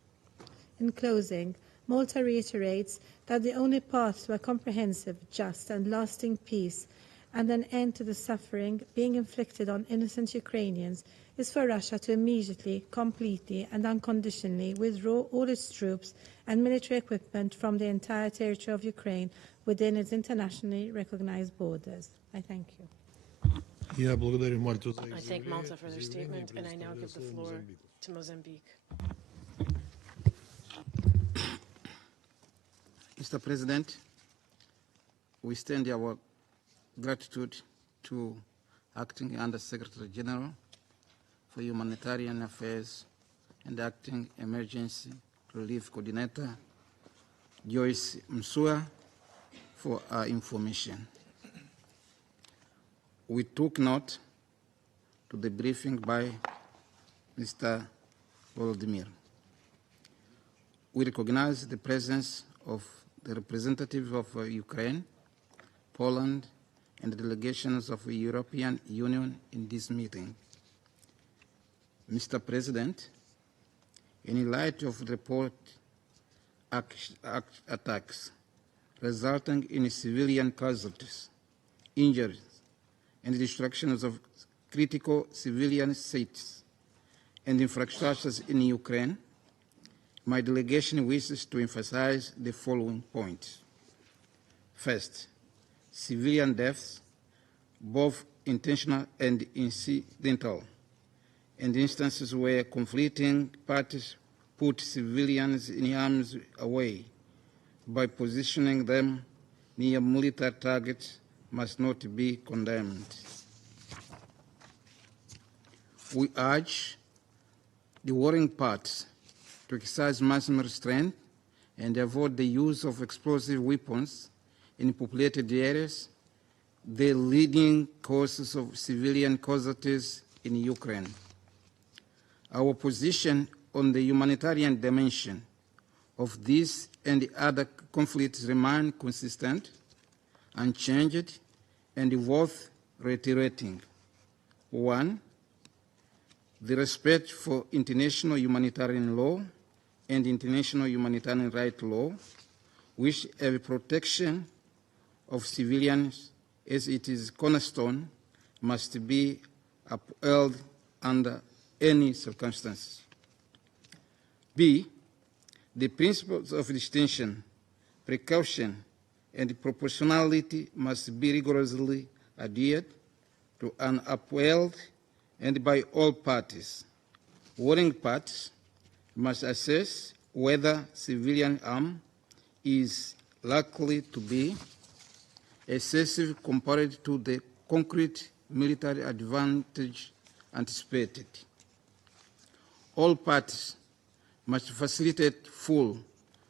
In closing, Malta reiterates that the only path to a comprehensive, just, and lasting peace and an end to the suffering being inflicted on innocent Ukrainians is for Russia to immediately, completely, and unconditionally withdraw all its troops and military equipment from the entire territory of Ukraine within its internationally recognized borders. I thank you. I thank Malta for their statement, and I now give the floor to Mozambique. Mr. President, we extend our gratitude to Acting Under-Secretary General for Humanitarian Affairs and Acting Emergency Relief Coordinator Joyce Msua for our information. We took note to the briefing by Mr. Volodymyr. We recognize the presence of the representatives of Ukraine, Poland, and the delegations of the European Union in this meeting. Mr. President, in light of the report attacks resulting in civilian casualties, injuries, and destructions of critical civilian sites and infrastructures in Ukraine, my delegation wishes to emphasize the following points. First, civilian deaths, both intentional and incidental, and instances where conflicting parties put civilians in harm's way by positioning them near military targets must not be condemned. We urge the warring parties to exercise maximum restraint and avoid the use of explosive weapons in populated areas, the leading causes of civilian casualties in Ukraine. Our position on the humanitarian dimension of this and the other conflicts remain consistent, unchanged, and worth reiterating. One, the respect for international humanitarian law and international humanitarian rights law, which have protection of civilians as it is cornerstone, must be upheld under any circumstances. B, the principles of distinction, precaution, and proportionality must be rigorously adhered to and upheld and by all parties. Warring parties must assess whether civilian harm is likely to be excessive compared to the concrete military advantage anticipated. All parties must facilitate full,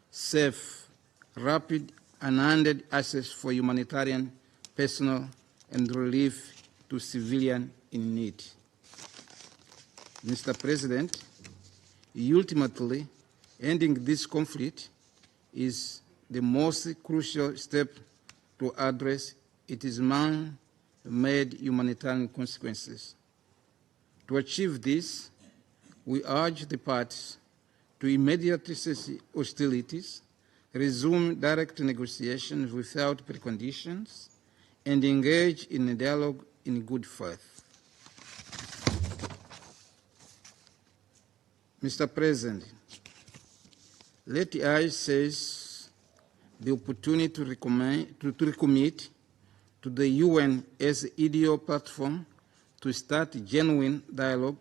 safe, rapid, and unhindered access for humanitarian personnel and relief to civilians in need. Mr. President, ultimately, ending this conflict is the most crucial step to address its man-made humanitarian consequences. To achieve this, we urge the parties to immediately cease hostilities, resume direct negotiations without preconditions, and engage in a dialogue in good faith. Mr. President, let I seize the opportunity to recommit to the UN as EDO platform to start genuine dialogue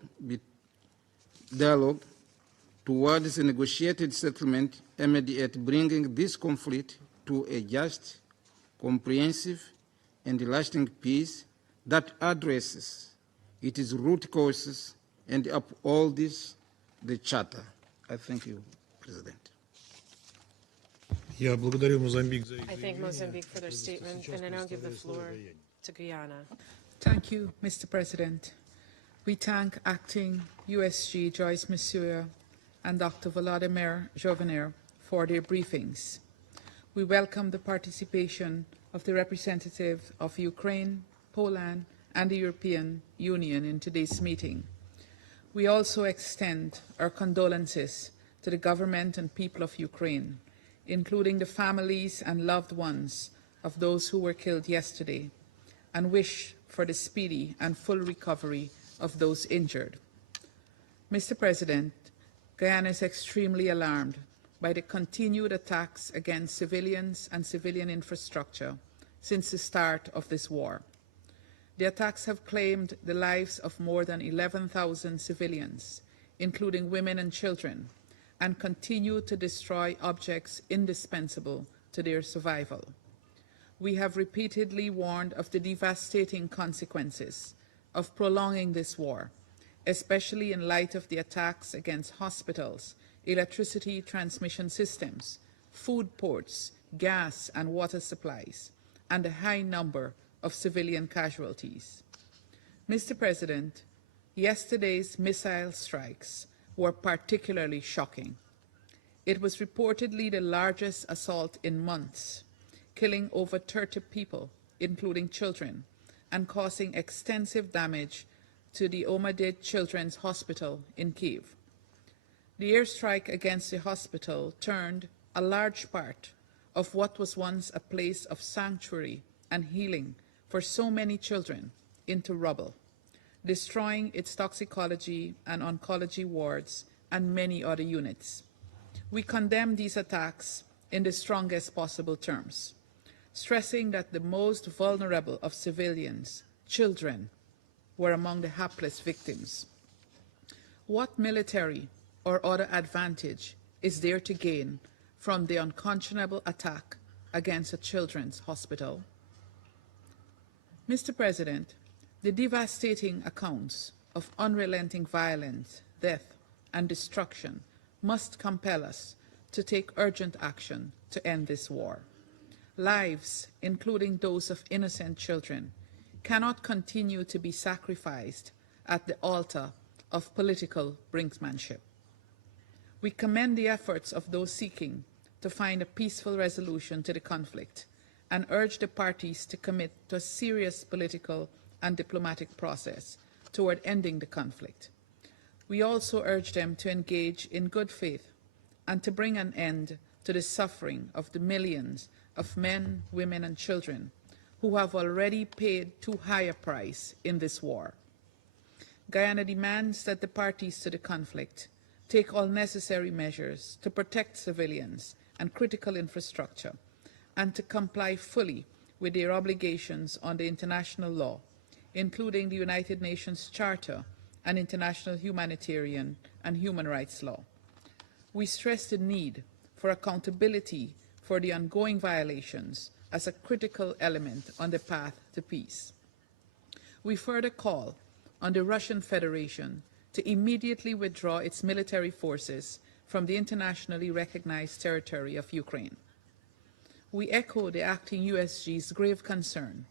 towards a negotiated settlement aimed at bringing this conflict to a just, comprehensive, and lasting peace that addresses its root causes and upholds the Charter. I thank you, President. I thank Mozambique for their statement, and I now give the floor to Guyana. Thank you, Mr. President. We thank Acting USG Joyce Msuya and Dr. Volodymyr Jovenir for their briefings. We welcome the participation of the representatives of Ukraine, Poland, and the European Union in today's meeting. We also extend our condolences to the government and people of Ukraine, including the families and loved ones of those who were killed yesterday, and wish for the speedy and full recovery of those injured. Mr. President, Guyana is extremely alarmed by the continued attacks against civilians and civilian infrastructure since the start of this war. The attacks have claimed the lives of more than 11,000 civilians, including women and children, and continue to destroy objects indispensable to their survival. We have repeatedly warned of the devastating consequences of prolonging this war, especially in light of the attacks against hospitals, electricity transmission systems, food ports, gas and water supplies, and a high number of civilian casualties. Mr. President, yesterday's missile strikes were particularly shocking. It was reportedly the largest assault in months, killing over 30 people, including children, and causing extensive damage to the Omadid Children's Hospital in Kyiv. The airstrike against the hospital turned a large part of what was once a place of sanctuary and healing for so many children into rubble, destroying its toxicology and oncology wards and many other units. We condemn these attacks in the strongest possible terms, stressing that the most vulnerable of civilians, children, were among the hapless victims. What military or other advantage is there to gain from the unconscionable attack against a children's hospital? Mr. President, the devastating accounts of unrelenting violence, death, and destruction must compel us to take urgent action to end this war. Lives, including those of innocent children, cannot continue to be sacrificed at the altar of political brinksmanship. We commend the efforts of those seeking to find a peaceful resolution to the conflict and urge the parties to commit to a serious political and diplomatic process toward ending the conflict. We also urge them to engage in good faith and to bring an end to the suffering of the millions of men, women, and children who have already paid too high a price in this war. Guyana demands that the parties to the conflict take all necessary measures to protect civilians and critical infrastructure and to comply fully with their obligations under international law, including the United Nations Charter and international humanitarian and human rights law. We stress the need for accountability for the ongoing violations as a critical element on the path to peace. We further call on the Russian Federation to immediately withdraw its military forces from the internationally recognized territory of Ukraine. We echo the acting USG's grave concern,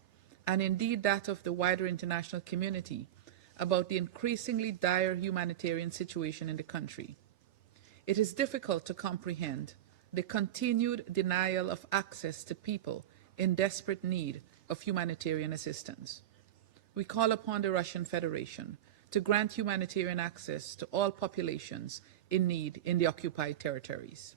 and indeed that of the wider international community, about the increasingly dire humanitarian situation in the country. It is difficult to comprehend the continued denial of access to people in desperate need of humanitarian assistance. We call upon the Russian Federation to grant humanitarian access to all populations in need in the occupied territories.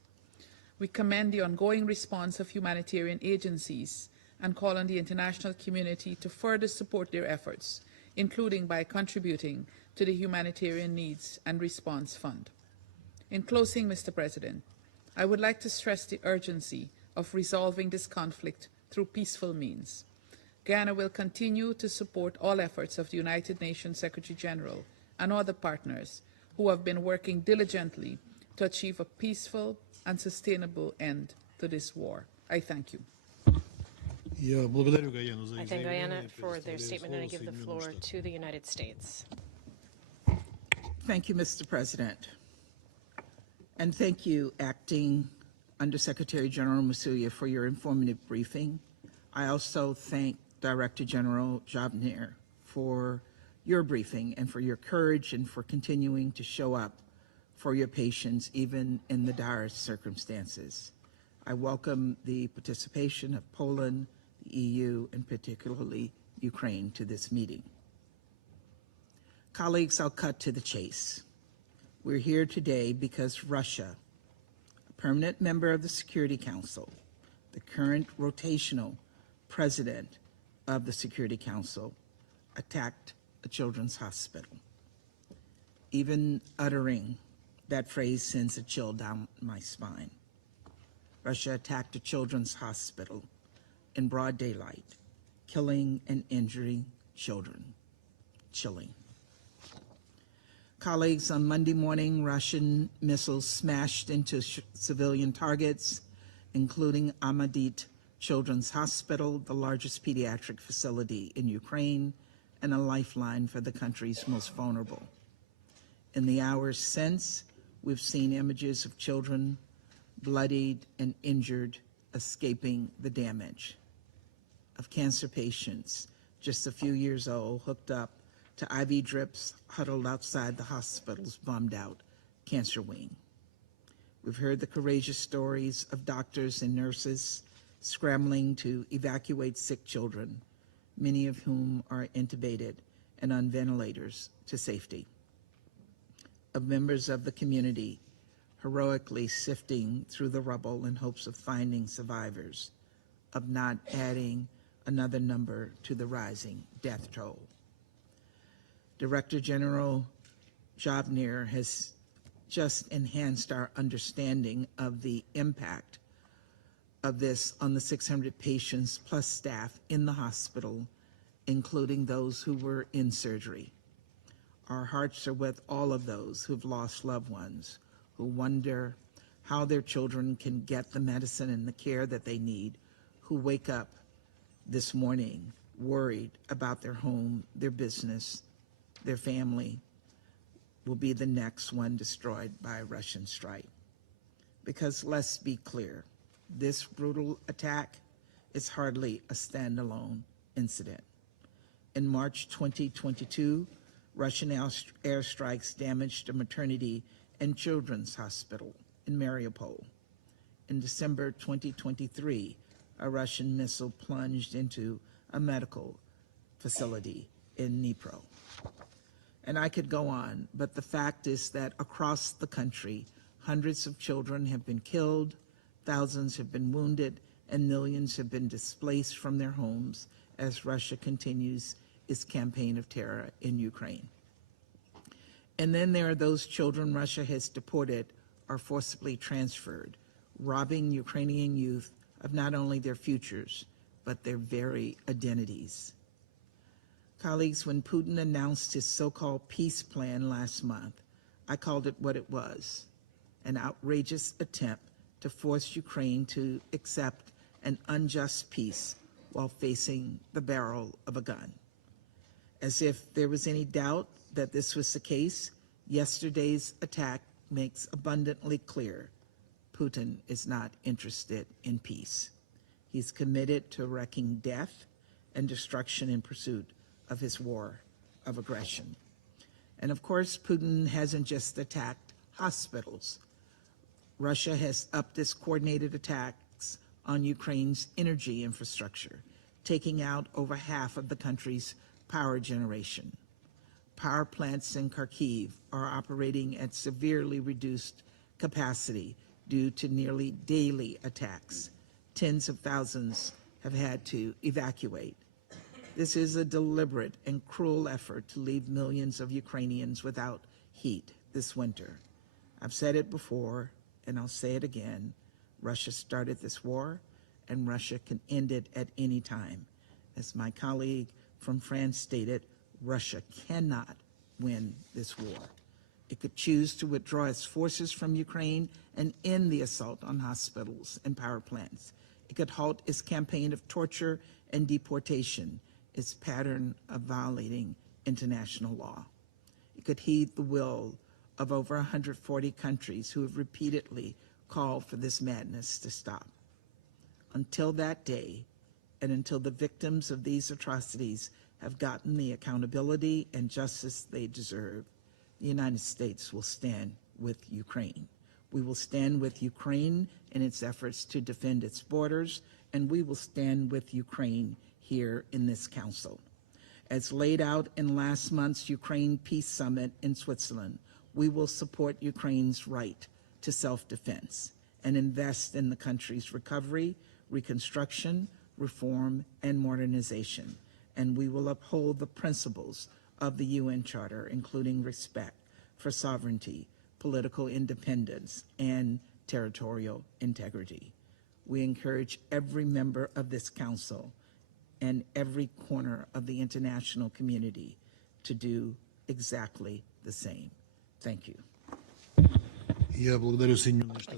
We commend the ongoing response of humanitarian agencies and call on the international community to further support their efforts, including by contributing to the Humanitarian Needs and Response Fund. In closing, Mr. President, I would like to stress the urgency of resolving this conflict through peaceful means. Guyana will continue to support all efforts of the United Nations Secretary General and other partners who have been working diligently to achieve a peaceful and sustainable end to this war. I thank you. I thank Guyana for their statement, and I give the floor to the United States. Thank you, Mr. President. And thank you, Acting Undersecretary General Masuya, for your informative briefing. I also thank Director General Jobner for your briefing and for your courage and for continuing to show up for your patients, even in the direst circumstances. I welcome the participation of Poland, the EU, and particularly Ukraine to this meeting. Colleagues, I'll cut to the chase. We're here today because Russia, a permanent member of the Security Council, the current rotational president of the Security Council, attacked a children's hospital. Even uttering that phrase sends a chill down my spine. Russia attacked a children's hospital in broad daylight, killing and injuring children. Chilling. Colleagues, on Monday morning, Russian missiles smashed into civilian targets, including Ahmadit Children's Hospital, the largest pediatric facility in Ukraine, and a lifeline for the country's most vulnerable. In the hours since, we've seen images of children bloodied and injured, escaping the damage, of cancer patients just a few years old hooked up to IV drips, huddled outside the hospital's bombed out cancer wing. We've heard the courageous stories of doctors and nurses scrambling to evacuate sick children, many of whom are intubated and on ventilators to safety. Of members of the community heroically sifting through the rubble in hopes of finding survivors, of not adding another number to the rising death toll. Director General Jobner has just enhanced our understanding of the impact of this on the 600 patients plus staff in the hospital, including those who were in surgery. Our hearts are with all of those who've lost loved ones, who wonder how their children can get the medicine and the care that they need, who wake up this morning worried about their home, their business, their family will be the next one destroyed by a Russian strike. Because let's be clear, this brutal attack is hardly a standalone incident. In March 2022, Russian airstrikes damaged a maternity and children's hospital in Mariupol. In December 2023, a Russian missile plunged into a medical facility in Dnipro. And I could go on, but the fact is that across the country, hundreds of children have been killed, thousands have been wounded, and millions have been displaced from their homes as Russia continues its campaign of terror in Ukraine. And then there are those children Russia has deported or forcibly transferred, robbing Ukrainian youth of not only their futures, but their very identities. Colleagues, when Putin announced his so-called peace plan last month, I called it what it was, an outrageous attempt to force Ukraine to accept an unjust peace while facing the barrel of a gun. As if there was any doubt that this was the case, yesterday's attack makes abundantly clear Putin is not interested in peace. He's committed to wreaking death and destruction in pursuit of his war of aggression. And of course, Putin hasn't just attacked hospitals. Russia has upped its coordinated attacks on Ukraine's energy infrastructure, taking out over half of the country's power generation. Power plants in Kharkiv are operating at severely reduced capacity due to nearly daily attacks. Tens of thousands have had to evacuate. This is a deliberate and cruel effort to leave millions of Ukrainians without heat this winter. I've said it before, and I'll say it again. Russia started this war, and Russia can end it at any time. As my colleague from France stated, Russia cannot win this war. It could choose to withdraw its forces from Ukraine and end the assault on hospitals and power plants. It could halt its campaign of torture and deportation, its pattern of violating international law. It could heed the will of over 140 countries who have repeatedly called for this madness to stop. Until that day, and until the victims of these atrocities have gotten the accountability and justice they deserve, the United States will stand with Ukraine. We will stand with Ukraine in its efforts to defend its borders, and we will stand with Ukraine here in this Council. As laid out in last month's Ukraine Peace Summit in Switzerland, we will support Ukraine's right to self-defense and invest in the country's recovery, reconstruction, reform, and modernization. And we will uphold the principles of the UN Charter, including respect for sovereignty, political independence, and territorial integrity. We encourage every member of this Council and every corner of the international community to do exactly the same. Thank you. I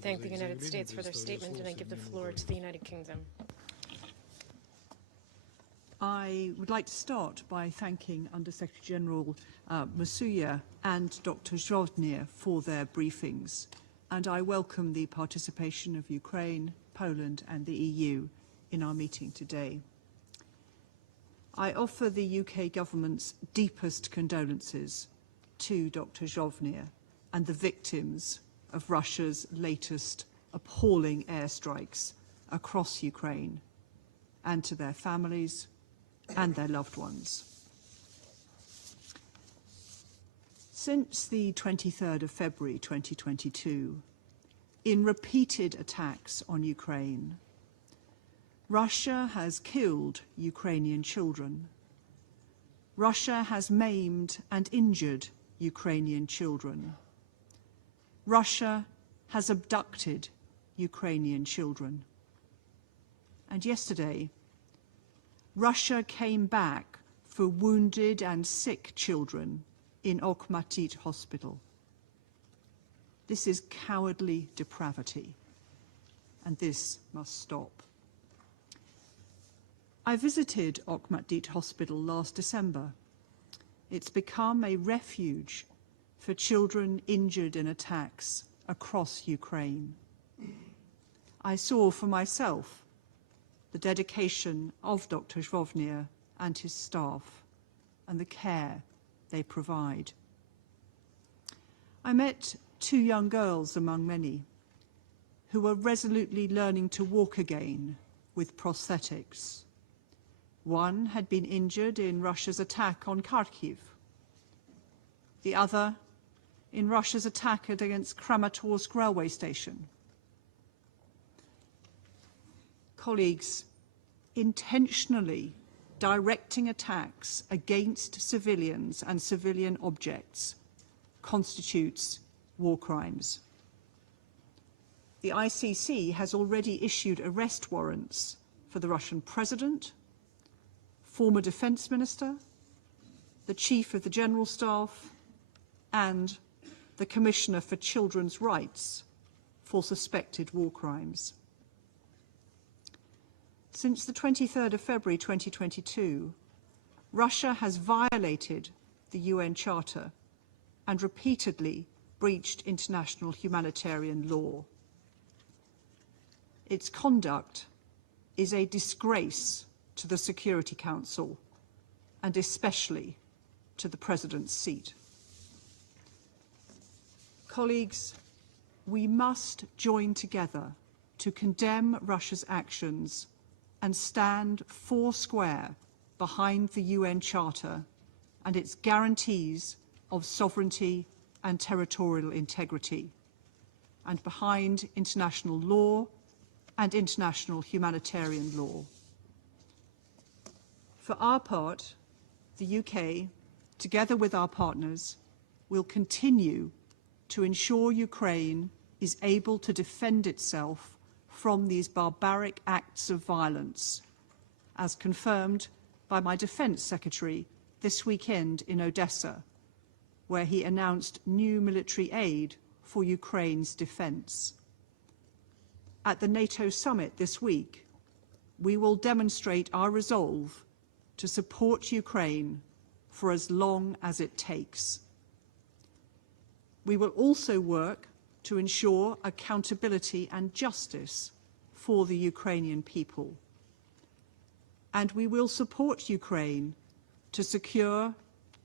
thank the United States for their statement, and I give the floor to the United Kingdom. I would like to start by thanking Under-Secretary General Masuya and Dr. Zhovnir for their briefings, and I welcome the participation of Ukraine, Poland and the EU in our meeting today. I offer the UK government's deepest condolences to Dr. Zhovnir and the victims of Russia's latest appalling airstrikes across Ukraine, and to their families and their loved ones. Since the 23rd of February 2022, in repeated attacks on Ukraine, Russia has killed Ukrainian children. Russia has maimed and injured Ukrainian children. Russia has abducted Ukrainian children. And yesterday, Russia came back for wounded and sick children in Okhmatit Hospital. This is cowardly depravity, and this must stop. I visited Okhmatit Hospital last December. It's become a refuge for children injured in attacks across Ukraine. I saw for myself the dedication of Dr. Zhovnir and his staff and the care they provide. I met two young girls among many who were resolutely learning to walk again with prosthetics. One had been injured in Russia's attack on Kharkiv, the other in Russia's attack against Kramatorsk railway station. Colleagues, intentionally directing attacks against civilians and civilian objects constitutes war crimes. The ICC has already issued arrest warrants for the Russian president, former defense minister, the chief of the general staff, and the Commissioner for Children's Rights for suspected war crimes. Since the 23rd of February 2022, Russia has violated the UN Charter and repeatedly breached international humanitarian law. Its conduct is a disgrace to the Security Council and especially to the President's seat. Colleagues, we must join together to condemn Russia's actions and stand foursquare behind the UN Charter and its guarantees of sovereignty and territorial integrity, and behind international law and international humanitarian law. For our part, the UK, together with our partners, will continue to ensure Ukraine is able to defend itself from these barbaric acts of violence, as confirmed by my Defence Secretary this weekend in Odessa, where he announced new military aid for Ukraine's defence. At the NATO summit this week, we will demonstrate our resolve to support Ukraine for as long as it takes. We will also work to ensure accountability and justice for the Ukrainian people. And we will support Ukraine to secure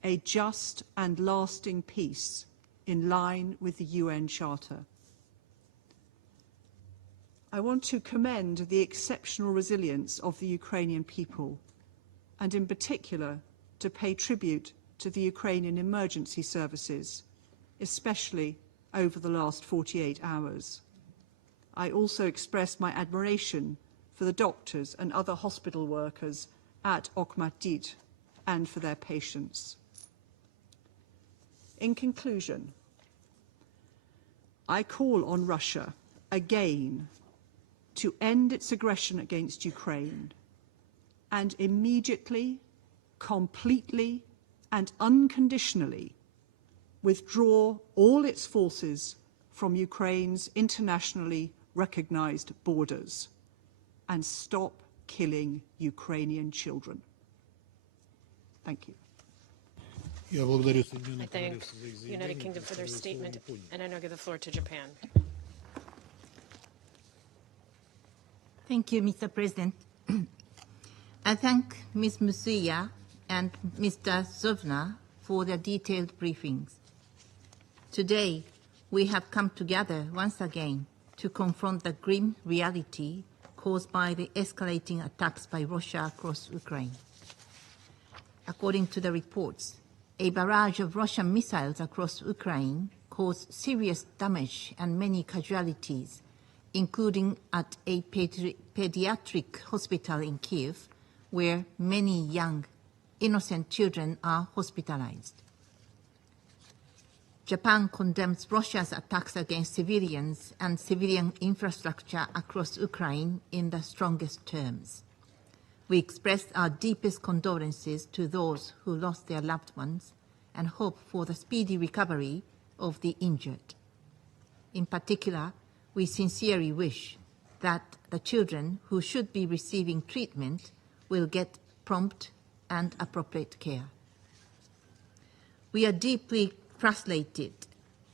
a just and lasting peace in line with the UN Charter. I want to commend the exceptional resilience of the Ukrainian people, and in particular to pay tribute to the Ukrainian emergency services, especially over the last 48 hours. I also express my admiration for the doctors and other hospital workers at Okhmatdit and for their patience. In conclusion, I call on Russia again to end its aggression against Ukraine and immediately, completely and unconditionally withdraw all its forces from Ukraine's internationally recognized borders and stop killing Ukrainian children. Thank you. I thank the United Kingdom for their statement, and I now give the floor to Japan. Thank you, Mr. President. I thank Ms. Musuya and Mr. Zovna for their detailed briefings. Today, we have come together once again to confront the grim reality caused by the escalating attacks by Russia across Ukraine. According to the reports, a barrage of Russian missiles across Ukraine caused serious damage and many casualties, including at a pediatric hospital in Kyiv, where many young, innocent children are hospitalized. Japan condemns Russia's attacks against civilians and civilian infrastructure across Ukraine in the strongest terms. We express our deepest condolences to those who lost their loved ones and hope for the speedy recovery of the injured. In particular, we sincerely wish that the children who should be receiving treatment will get prompt and appropriate care. We are deeply frustrated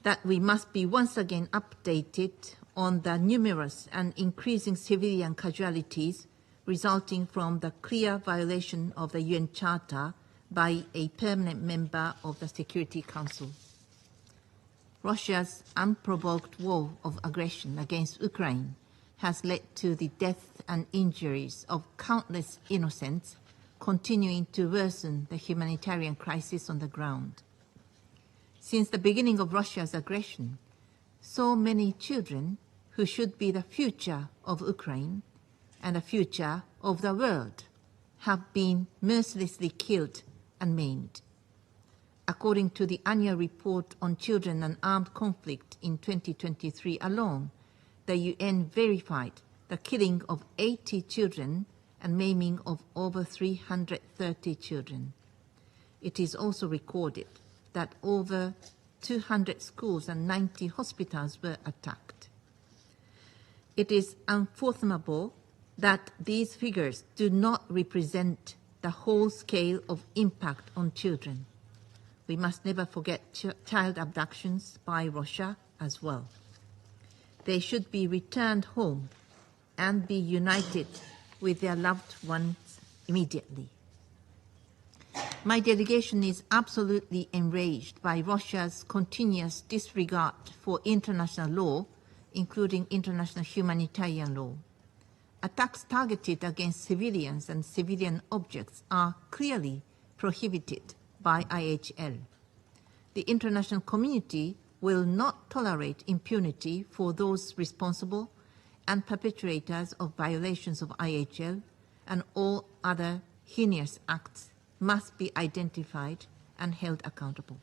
that we must be once again updated on the numerous and increasing civilian casualties resulting from the clear violation of the UN Charter by a permanent member of the Security Council. Russia's unprovoked war of aggression against Ukraine has led to the death and injuries of countless innocents, continuing to worsen the humanitarian crisis on the ground. Since the beginning of Russia's aggression, so many children who should be the future of Ukraine and the future of the world have been mercilessly killed and maimed. According to the annual report on children and armed conflict in 2023 alone, the UN verified the killing of 80 children and maiming of over 330 children. It is also recorded that over 200 schools and 90 hospitals were attacked. It is unfathomable that these figures do not represent the whole scale of impact on children. We must never forget child abductions by Russia as well. They should be returned home and be united with their loved ones immediately. My delegation is absolutely enraged by Russia's continuous disregard for international law including international humanitarian law. Attacks targeted against civilians and civilian objects are clearly prohibited by IHL. The international community will not tolerate impunity for those responsible and perpetrators of violations of IHL, and all other heinous acts must be identified and held accountable.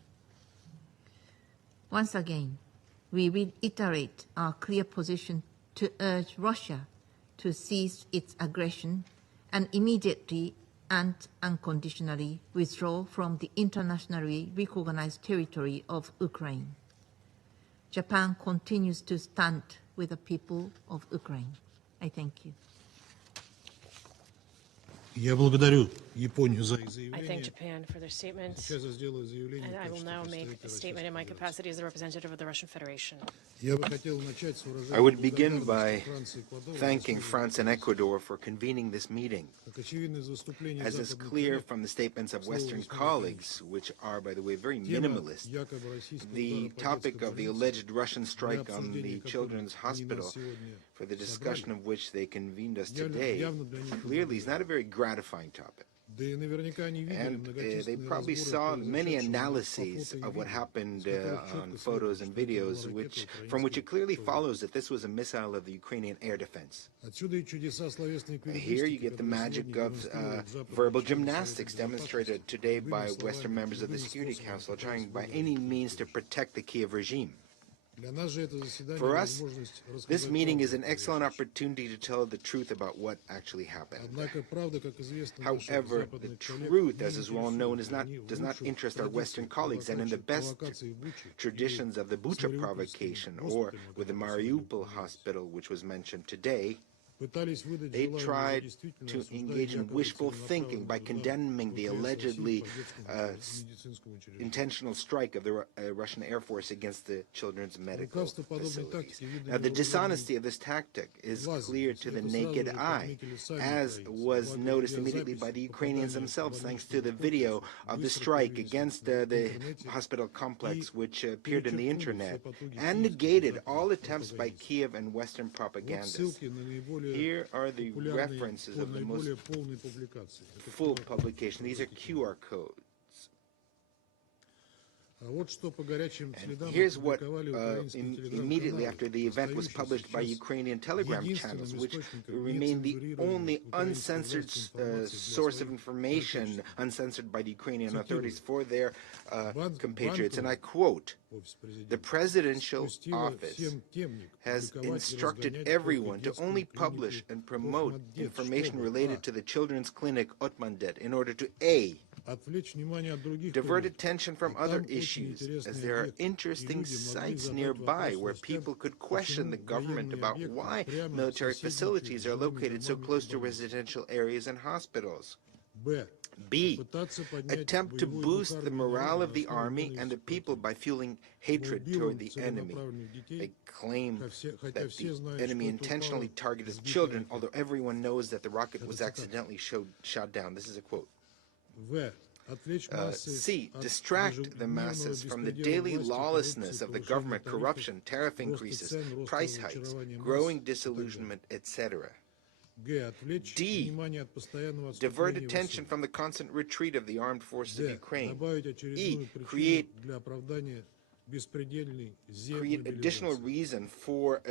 Once again, we reiterate our clear position to urge Russia to cease its aggression and immediately and unconditionally withdraw from the internationally recognized territory of Ukraine. Japan continues to stand with the people of Ukraine. I thank you. Я благодарю Японию за их I заявление. thank Japan for their statement, Сейчас я сделаю заявление and в I will качестве now make представителя a statement in my Российской capacity as the representative of the Russian Federation. Федерации. Я бы хотел начать с выражения I would begin благодарности by Франции и Эквадору за thanking сегодняшнюю France and Ecuador for convening this meeting. Как очевидно из выступлений As is западных clear коллег, from the statements of слово Western весьма colleagues, which are, by the way, very Тема minimalist, якобы российского the удара по topic детской of the больнице, alleged Russian для strike on обсуждения the которой children's они нас hospital, сегодня for the собрали, discussion of which they convened us явно today, для них clearly is not a very gratifying topic. Да и наверняка они видели And they многочисленные probably разборы saw many произошедшего по analyses фото и of what видео, happened из которых on четко photos следует, and что это была videos, ракета from which it clearly украинского follows that this was a missile of the Ukrainian air defense. Отсюда и чудеса словесной Here you эквилибристики, get the которые magic сегодня of демонстрируют западные verbal члены Совета gymnastics Безопасности demonstrated today by любыми Western словами, members of the любыми Security способами Council, пытаясь trying by выиграть any эту means to встречу. protect the Kiev regime. Для нас же это заседание For us, возможность this рассказать meeting правду is о an excellent произошедшем. opportunity to tell the truth about what actually happened. Однако правда, как известно, наших However, the западных коллег truth, не as is well known, интересует. does Они not в interest лучших our Western традициях colleagues, and in the best провокации в Буче traditions of the Bucha Mariupolskом provocation, or госпитале, with the который сегодня Mariupol упоминался, hospital, which was mentioned today, пытались выдать they желаемое за tried действительное, to осуждая engage in якобы wishful thinking by целенаправленный удар condemning the ВКС России allegedly по детскому медицинскому учреждению. intentional strike of the Russian Air Force against the children's medical Лукавство подобной facilities. тактики видно Now, the невооруженным dishonesty of this tactic is clear to the naked eye, as was noticed immediately by the Ukrainians themselves, thanks to the video of the strike against the hospital complex, which appeared in the internet, and negated all attempts by Kiev and Western Вот propagandists. ссылки на наиболее Here are the популярные, references of the most наиболее полные публикации. Это full QR-коды, publication. These are QR codes. А вот что по горячим следам Here's what опубликовали украинские immediately телеграм-каналы, after the event was published by Ukrainian telegram channels, which remain the only uncensored source of information, uncensored by the Ukrainian authorities for their compatriots. And I quote, "The presidential office has instructed everyone to only publish and promote information related to the children's clinic Otmandet in order to A, divert attention from other issues, as there are interesting sites nearby where people could question the government about why military facilities are located so close to residential areas and hospitals. B, attempt to boost the morale of the army and the people by fueling hatred toward the enemy. They claim that the enemy intentionally targeted children, although everyone knows that the rocket was accidentally shot down." This is a quote. C, distract the masses from the daily lawlessness of the government, corruption, tariff increases, price hikes, growing disillusionment, etc. D, divert attention from the constant retreat of the armed forces of Ukraine. E, create additional reason for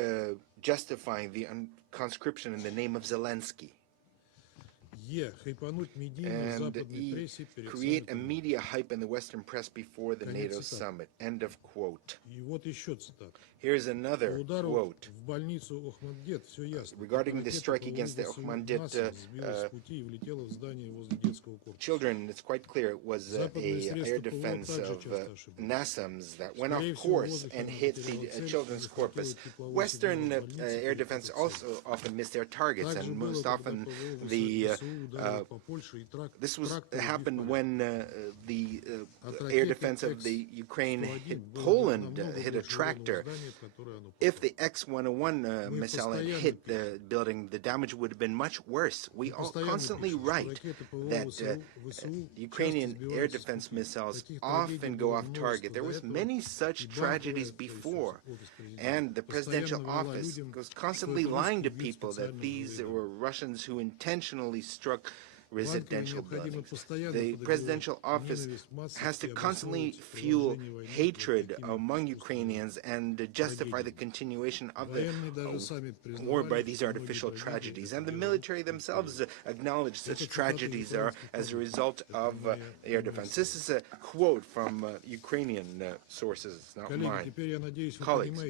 justifying the conscription in the name of Zelensky. And E, create a media hype in the Western press before the NATO summit. End of quote. Here's another quote. Regarding the strike against the Okhmandet children, it's quite clear it was an air defense of NASAMS that went off course and hit the children's corpus. Western air defense also often miss their targets, and most often the This happened when the air defense of the Ukraine hit Poland, hit a tractor. If the X-101 missile had hit the building, the damage would have been much worse. We constantly write that Ukrainian air defense missiles often go off target. There was many such tragedies before, and the presidential office was constantly lying to people that these were Russians who intentionally struck residential buildings. The presidential office has to constantly fuel hatred among Ukrainians and justify the continuation of the war by these artificial tragedies. And the military themselves acknowledge such tragedies are as a result of air defense. This is a quote from Ukrainian sources, not mine. Colleagues,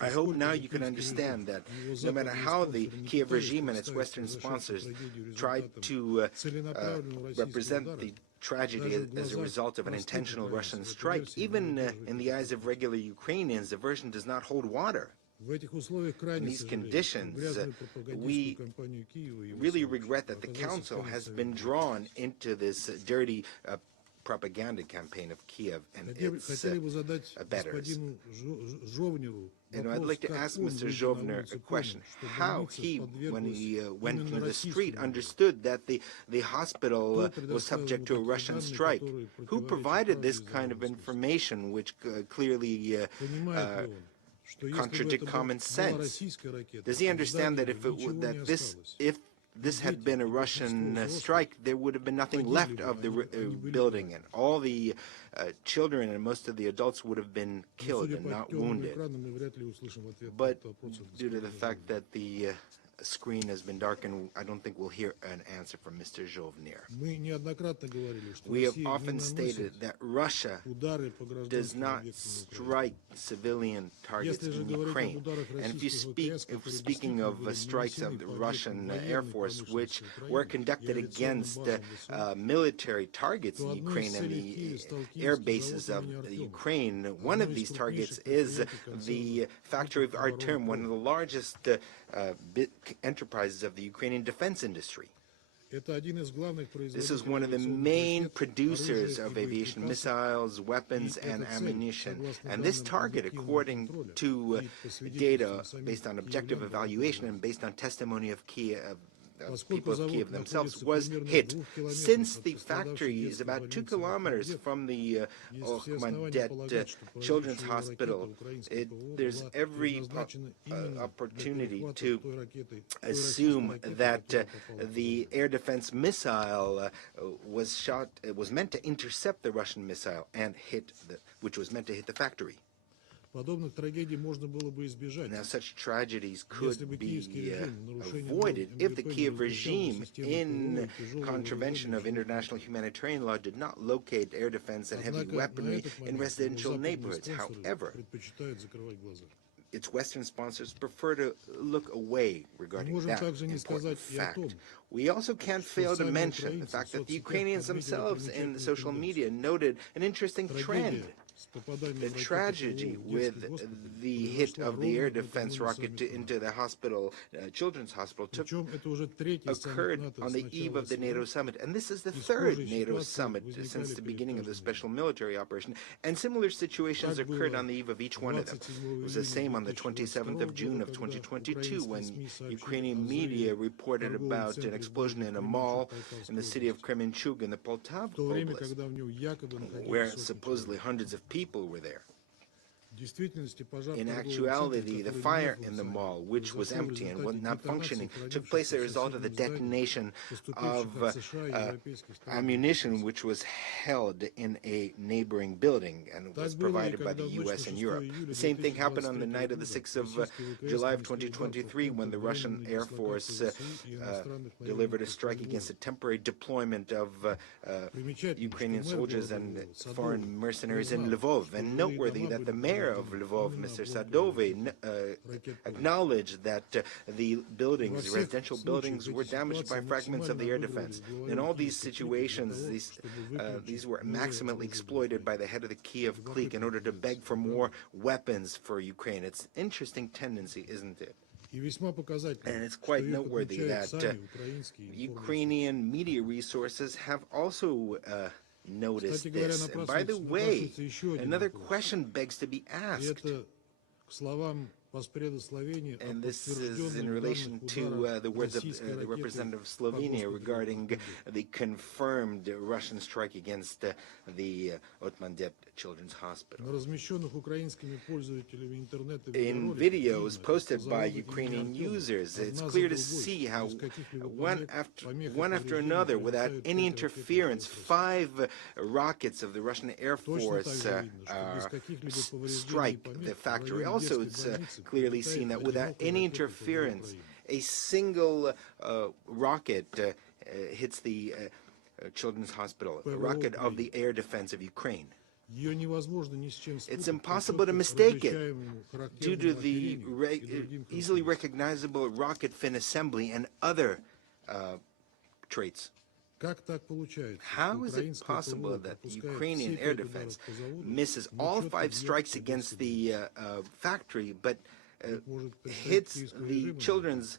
I hope now you can understand that no matter how the Kiev regime and its Western sponsors tried to represent the tragedy as a result of an intentional Russian strike, even in the eyes of regular Ukrainians, the version does not hold water. In these conditions, we really regret that the Council has been drawn into this dirty propaganda campaign of Kiev and its abettors. And I'd like to ask Mr. Zhovner a question. How he, when he went into the street, understood that the hospital was subject to a Russian strike? Who provided this kind of information, which clearly contradict common sense? Does he understand that if this had been a Russian strike, there would have been nothing left of the building, and all the children and most of the adults would have been killed and not wounded. But due to the fact that the screen has been darkened, I don't think we'll hear an answer from Mr. Zhovner. We have often stated that Russia does not strike civilian targets in Ukraine. And if speaking of strikes of the Russian Air Force, which were conducted against military targets in Ukraine and the air bases of Ukraine, one of these targets is the factory of Artem, one of the largest enterprises of the Ukrainian defense industry. This is one of the main producers of aviation missiles, weapons, and ammunition. And this target, according to data based on objective evaluation and based on testimony of people of Kiev themselves, was hit. Since the factory is about 2 kilometers from the Okhmadet Children's Hospital, there's every opportunity to assume that the air defense missile was meant to intercept the Russian missile and which was meant to hit the factory. Now, such tragedies could be avoided if the Kiev regime, in contravention of international humanitarian law, did not locate air defense and heavy weaponry in residential neighborhoods. However, its Western sponsors prefer to look away regarding that important fact. We also can't fail to mention the fact that the Ukrainians themselves in the social media noted an interesting trend. The tragedy with the hit of the air defense rocket into the hospital, children's hospital, occurred on the eve of the NATO summit. And this is the third NATO summit since the beginning of the special military operation. And similar situations occurred on the eve of each one of them. It was the same on the 27th of June of 2022 when Ukrainian media reported about an explosion in a mall in the city of Kremenchug in the Poltava Oblast, where supposedly hundreds of people were there. In actuality, the fire in the mall, which was empty and was not functioning, took place as a result of the detonation of ammunition which was held in a neighboring building and was provided by the U.S. and Europe. The same thing happened on the night of the 6th of July of 2023 when the Russian Air Force delivered a strike against a temporary deployment of Ukrainian soldiers and foreign mercenaries in Lvov. And noteworthy that the mayor of Lvov, Mr. Sadovy, acknowledged that the residential buildings, were damaged by fragments of the air defense. In all these situations, these were maximally exploited by the head of the Kiev clique in order to beg for more weapons for Ukraine. It's an interesting tendency, isn't it? And it's quite noteworthy that Ukrainian media resources have also noticed this. And by the way, another question begs to be asked. And this is in relation to the words of the representative of Slovenia regarding the confirmed Russian strike against the Otmandet Children's Hospital. In videos posted by Ukrainian users, it's clear to see how one after another, without any interference, 5 rockets of the Russian Air Force strike the factory. Also, it's clearly seen that without any interference, a single rocket hits the children's hospital, a rocket of the air defense of Ukraine. It's impossible to mistake it due to the easily recognizable rocket fin assembly and other traits. How is it possible that the Ukrainian air defense misses all 5 strikes against the factory, but hits the children's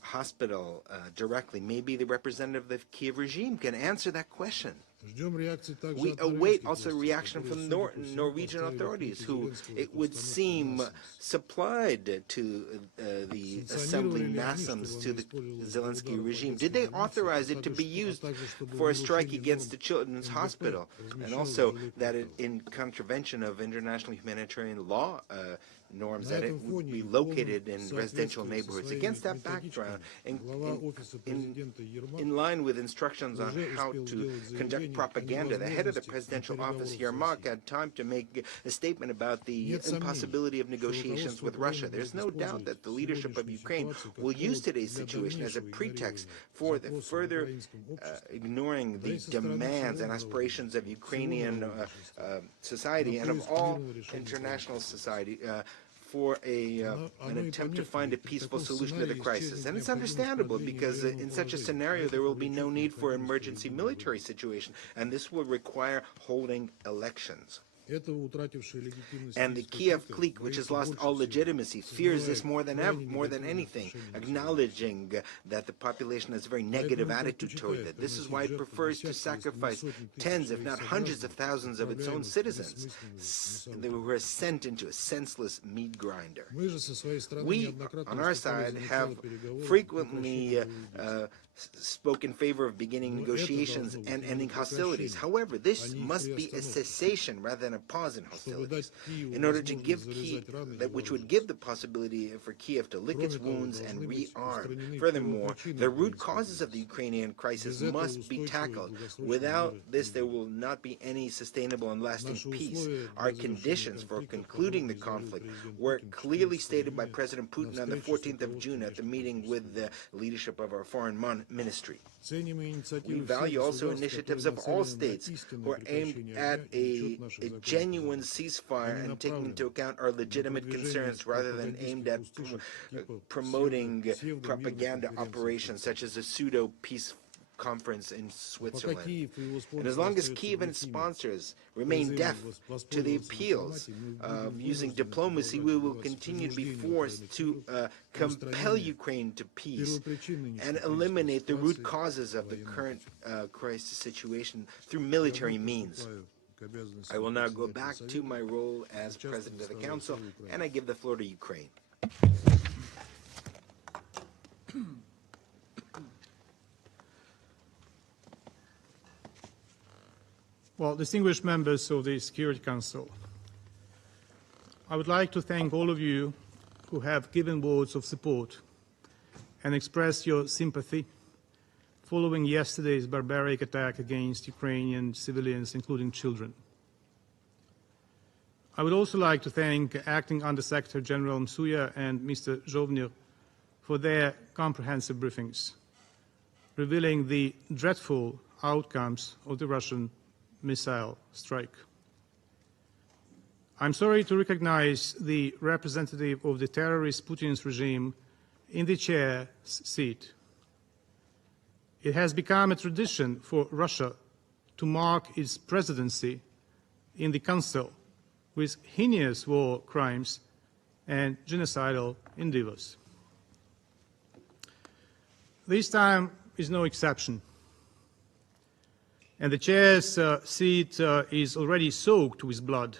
hospital directly? Maybe the representative of the Kiev regime can answer that question. We await also reaction from Norwegian authorities, who, it would seem, supplied to the assembly NASAMS to the Zelensky regime. Did they authorize it to be used for a strike against the children's hospital? And also that in contravention of international humanitarian law norms, that it would be located in residential neighborhoods. Against that background, in line with instructions on how to conduct propaganda, the head of the presidential office, Yermak, had time to make a statement about the impossibility of negotiations with Russia. There's no doubt that the leadership of Ukraine will use today's situation as a pretext for the further ignoring the demands and aspirations of Ukrainian society and of all international society for an attempt to find a peaceful solution to the crisis. And it's understandable, because in such a scenario there will be no need for emergency military situation, and this will require holding elections. And the Kiev clique, which has lost all legitimacy, fears this more than anything, acknowledging that the population has a very negative attitude toward it. This is why it prefers to sacrifice tens, if not hundreds of thousands of its own citizens who are sent into a senseless meat grinder. We, on our side, have frequently spoke in favor of beginning negotiations and ending hostilities. However, this must be a cessation rather than a pause in hostilities, in order to give Kiev, which would give the possibility for Kiev to lick its wounds and rearm. Furthermore, the root causes of the Ukrainian crisis must be tackled. Without this, there will not be any sustainable and lasting peace. Our conditions for concluding the conflict were clearly stated by President Putin on the 14th of June at the meeting with the leadership of our foreign ministry. We value also initiatives of all states who are aimed at a genuine ceasefire and taking into account our legitimate concerns, rather than aimed at promoting propaganda operations such as a pseudo-peace conference in Switzerland. And as long as Kiev and its sponsors remain deaf to the appeals of using diplomacy, we will continue to be forced to compel Ukraine to peace and eliminate the root causes of the current crisis situation through military means. I will now go back to my role as President of the Council, and I give the floor to Ukraine. Well, distinguished members of the Security Council, I would like to thank all of you who have given words of support and expressed your sympathy following yesterday's barbaric attack against Ukrainian civilians, including children. I would also like to thank Acting Under-Secretary General Msuya and Mr. Zhovnir for their comprehensive briefings, revealing the dreadful outcomes of the Russian missile strike. I'm sorry to recognize the representative of the terrorist Putin's regime in the chair's seat. It has become a tradition for Russia to mark its presidency in the Council with heinous war crimes and genocidal endeavors. This time is no exception, and the chair's seat is already soaked with blood.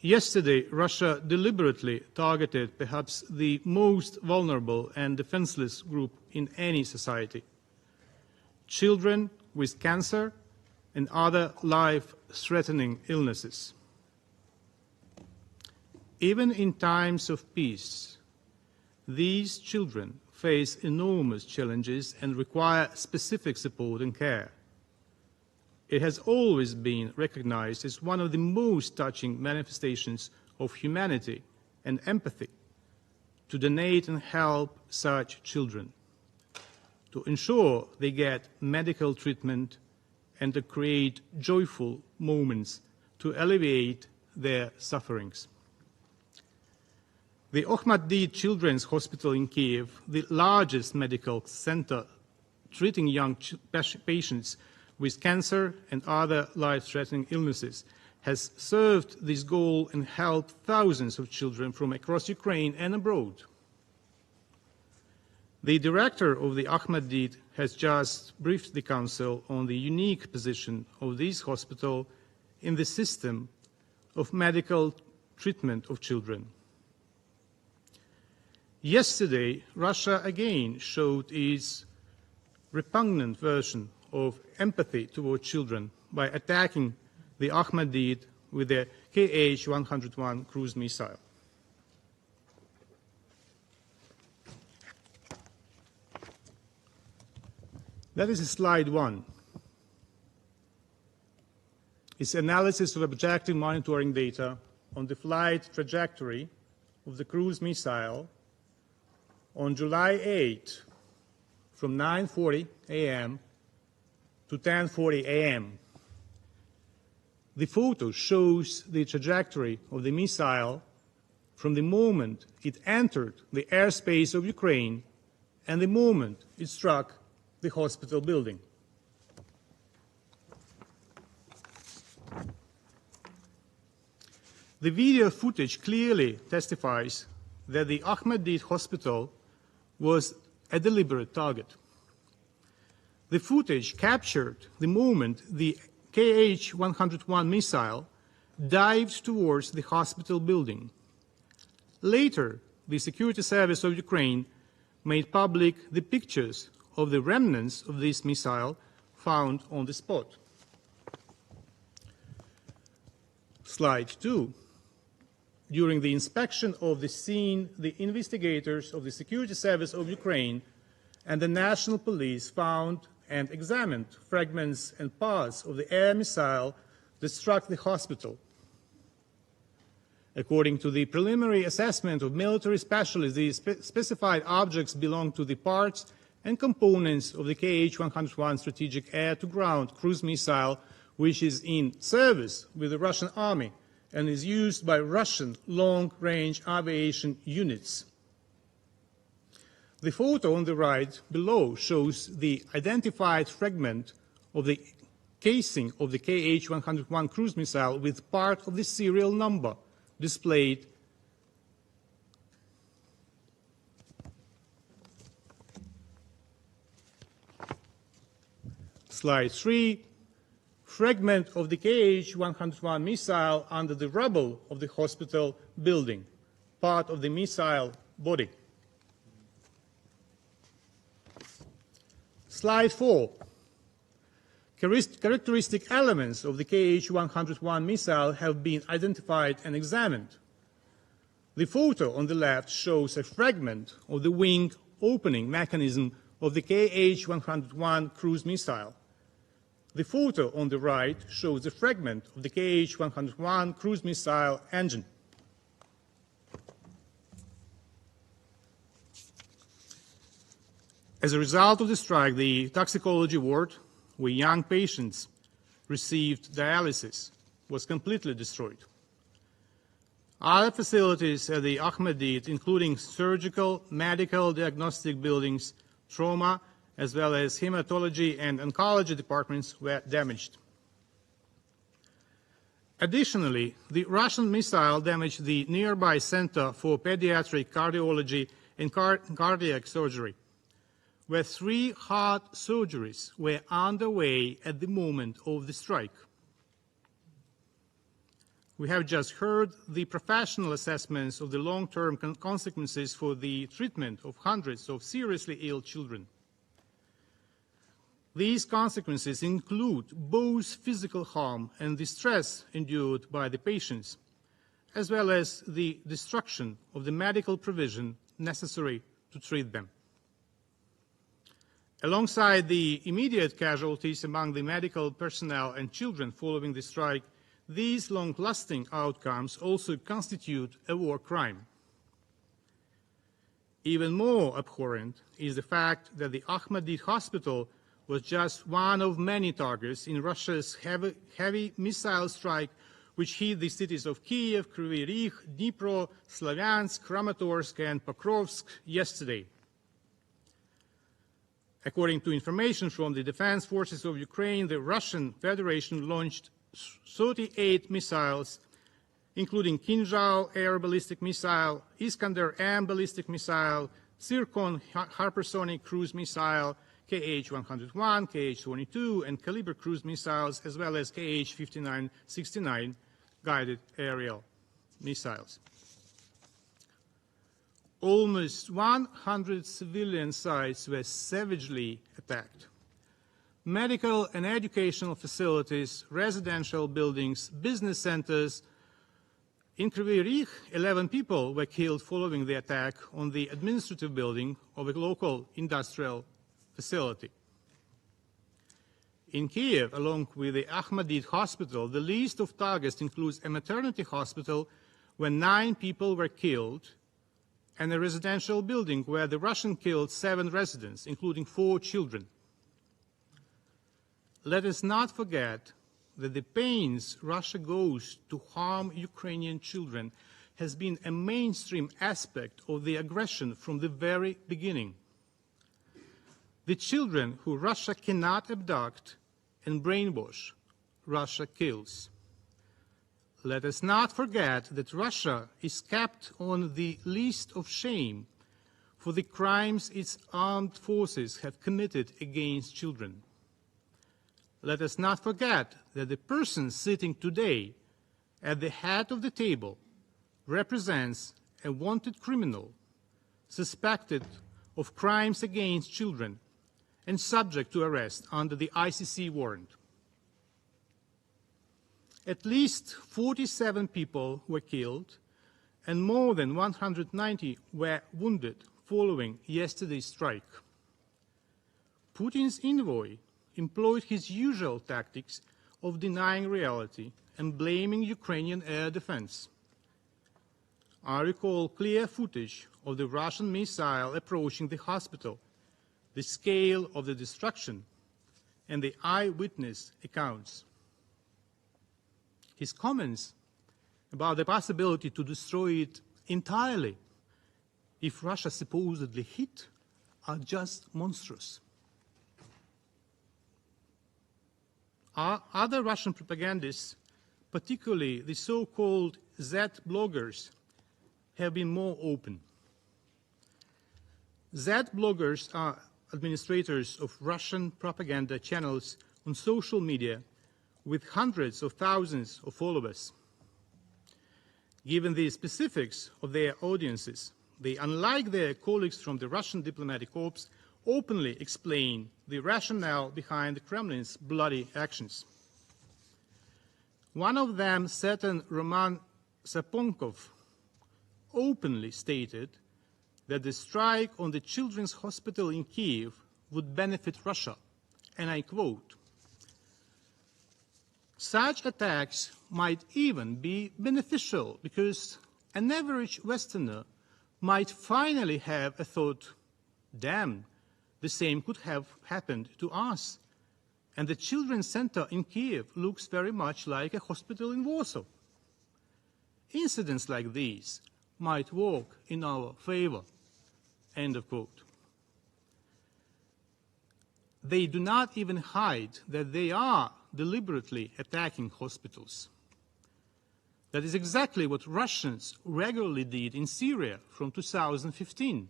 Yesterday, Russia deliberately targeted perhaps the most vulnerable and defenseless group in any society: children with cancer and other life-threatening illnesses. Even in times of peace, these children face enormous challenges and require specific support and care. It has always been recognized as one of the most touching manifestations of humanity and empathy to donate and help such children, to ensure they get medical treatment, and to create joyful moments to alleviate their sufferings. The Ahmadi Children's Hospital in Kiev, the largest medical center treating young patients with cancer and other life-threatening illnesses, has served this goal and helped thousands of children from across Ukraine and abroad. The director of the Ahmadi has just briefed the Council on the unique position of this hospital in the system of medical treatment of children. Yesterday, Russia again showed its repugnant version of empathy toward children by attacking the Ahmadi with the Kh-101 cruise missile. That is slide 1. It's analysis of objective monitoring data on the flight trajectory of the cruise missile on July 8 from 9:40 a.m. to 10:40 a.m. The photo shows the trajectory of the missile from the moment it entered the airspace of Ukraine and the moment it struck the hospital building. The video footage clearly testifies that the Ahmadi hospital was a deliberate target. The footage captured the moment the Kh-101 missile dived towards the hospital building. Later, the Security Service of Ukraine made public the pictures of the remnants of this missile found on the spot. Slide 2. During the inspection of the scene, the investigators of the Security Service of Ukraine and the National Police found and examined fragments and parts of the air missile that struck the hospital. According to the preliminary assessment of military specialists, the specified objects belong to the parts and components of the Kh-101 strategic air-to-ground cruise missile, which is in service with the Russian Army and is used by Russian long-range aviation units. The photo on the right below shows the identified fragment of the casing of the Kh-101 cruise missile with part of the serial number displayed . Slide 3. Fragment of the Kh-101 missile under the rubble of the hospital building, part of the missile body. Slide 4. Characteristic elements of the Kh-101 missile have been identified and examined. The photo on the left shows a fragment of the wing opening mechanism of the Kh-101 cruise missile. The photo on the right shows a fragment of the Kh-101 cruise missile engine. As a result of the strike, the toxicology ward, where young patients received dialysis, was completely destroyed. Other facilities at the Ahmadi, including surgical, medical, diagnostic buildings, trauma, as well as hematology and oncology departments, were damaged. Additionally, the Russian missile damaged the nearby Center for Pediatric Cardiology and Cardiac Surgery, where 3 heart surgeries were underway at the moment of the strike. We have just heard the professional assessments of the long-term consequences for the treatment of hundreds of seriously ill children. These consequences include both physical harm and the stress endured by the patients, as well as the destruction of the medical provision necessary to treat them. Alongside the immediate casualties among the medical personnel and children following the strike, these long-lasting outcomes also constitute a war crime. Even more abhorrent is the fact that the Ahmadi hospital was just one of many targets in Russia's heavy missile strike, which hit the cities of Kiev, Kryvyi Rih, Dnipro, Slavyansk, Kramatorsk, and Pokrovsk yesterday. According to information from the Defense Forces of Ukraine, the Russian Federation launched 38 missiles, including Kinzhal air ballistic missile, Iskander-M ballistic missile, Zircon hypersonic cruise missile, KH-101, KH-22, and Caliber cruise missiles, as well as KH-5969 guided aerial missiles. Almost 100 civilian sites were savagely attacked. Medical and educational facilities, residential buildings, business centers. In Kryvyi Rih, 11 people were killed following the attack on the administrative building of a local industrial facility. In Kiev, along with the Ahmadid hospital, the list of targets includes a maternity hospital where 9 people were killed and a residential building where the Russian killed 7 residents, including 4 children. Let us not forget that the pains Russia goes to harm Ukrainian children has been a mainstream aspect of the aggression from the very beginning. The children who Russia cannot abduct and brainwash, Russia kills. Let us not forget that Russia is kept on the list of shame for the crimes its armed forces have committed against children. Let us not forget that the person sitting today at the head of the table represents a wanted criminal suspected of crimes against children and subject to arrest under the ICC warrant. At least 47 people were killed and more than 190 were wounded following yesterday's strike. Putin's envoy employed his usual tactics of denying reality and blaming Ukrainian air defense. I recall clear footage of the Russian missile approaching the hospital, the scale of the destruction, and the eyewitness accounts. His comments about the possibility to destroy it entirely if Russia supposedly hit are just monstrous. Other Russian propagandists, particularly the so-called Z bloggers, have been more open. Z bloggers are administrators of Russian propaganda channels on social media with hundreds of thousands of followers. Given the specifics of their audiences, they, unlike their colleagues from the Russian diplomatic corps, openly explain the rationale behind the Kremlin's bloody actions. One of them, certain Roman Saponkov, openly stated that the strike on the children's hospital in Kiev would benefit Russia, and I quote, "Such attacks might even be beneficial because an average Westerner might finally have a thought, damn, the same could have happened to us. And the children's center in Kiev looks very much like a hospital in Warsaw. Incidents like these might work in our favor." End of quote. They do not even hide that they are deliberately attacking hospitals. That is exactly what Russians regularly did in Syria from 2015.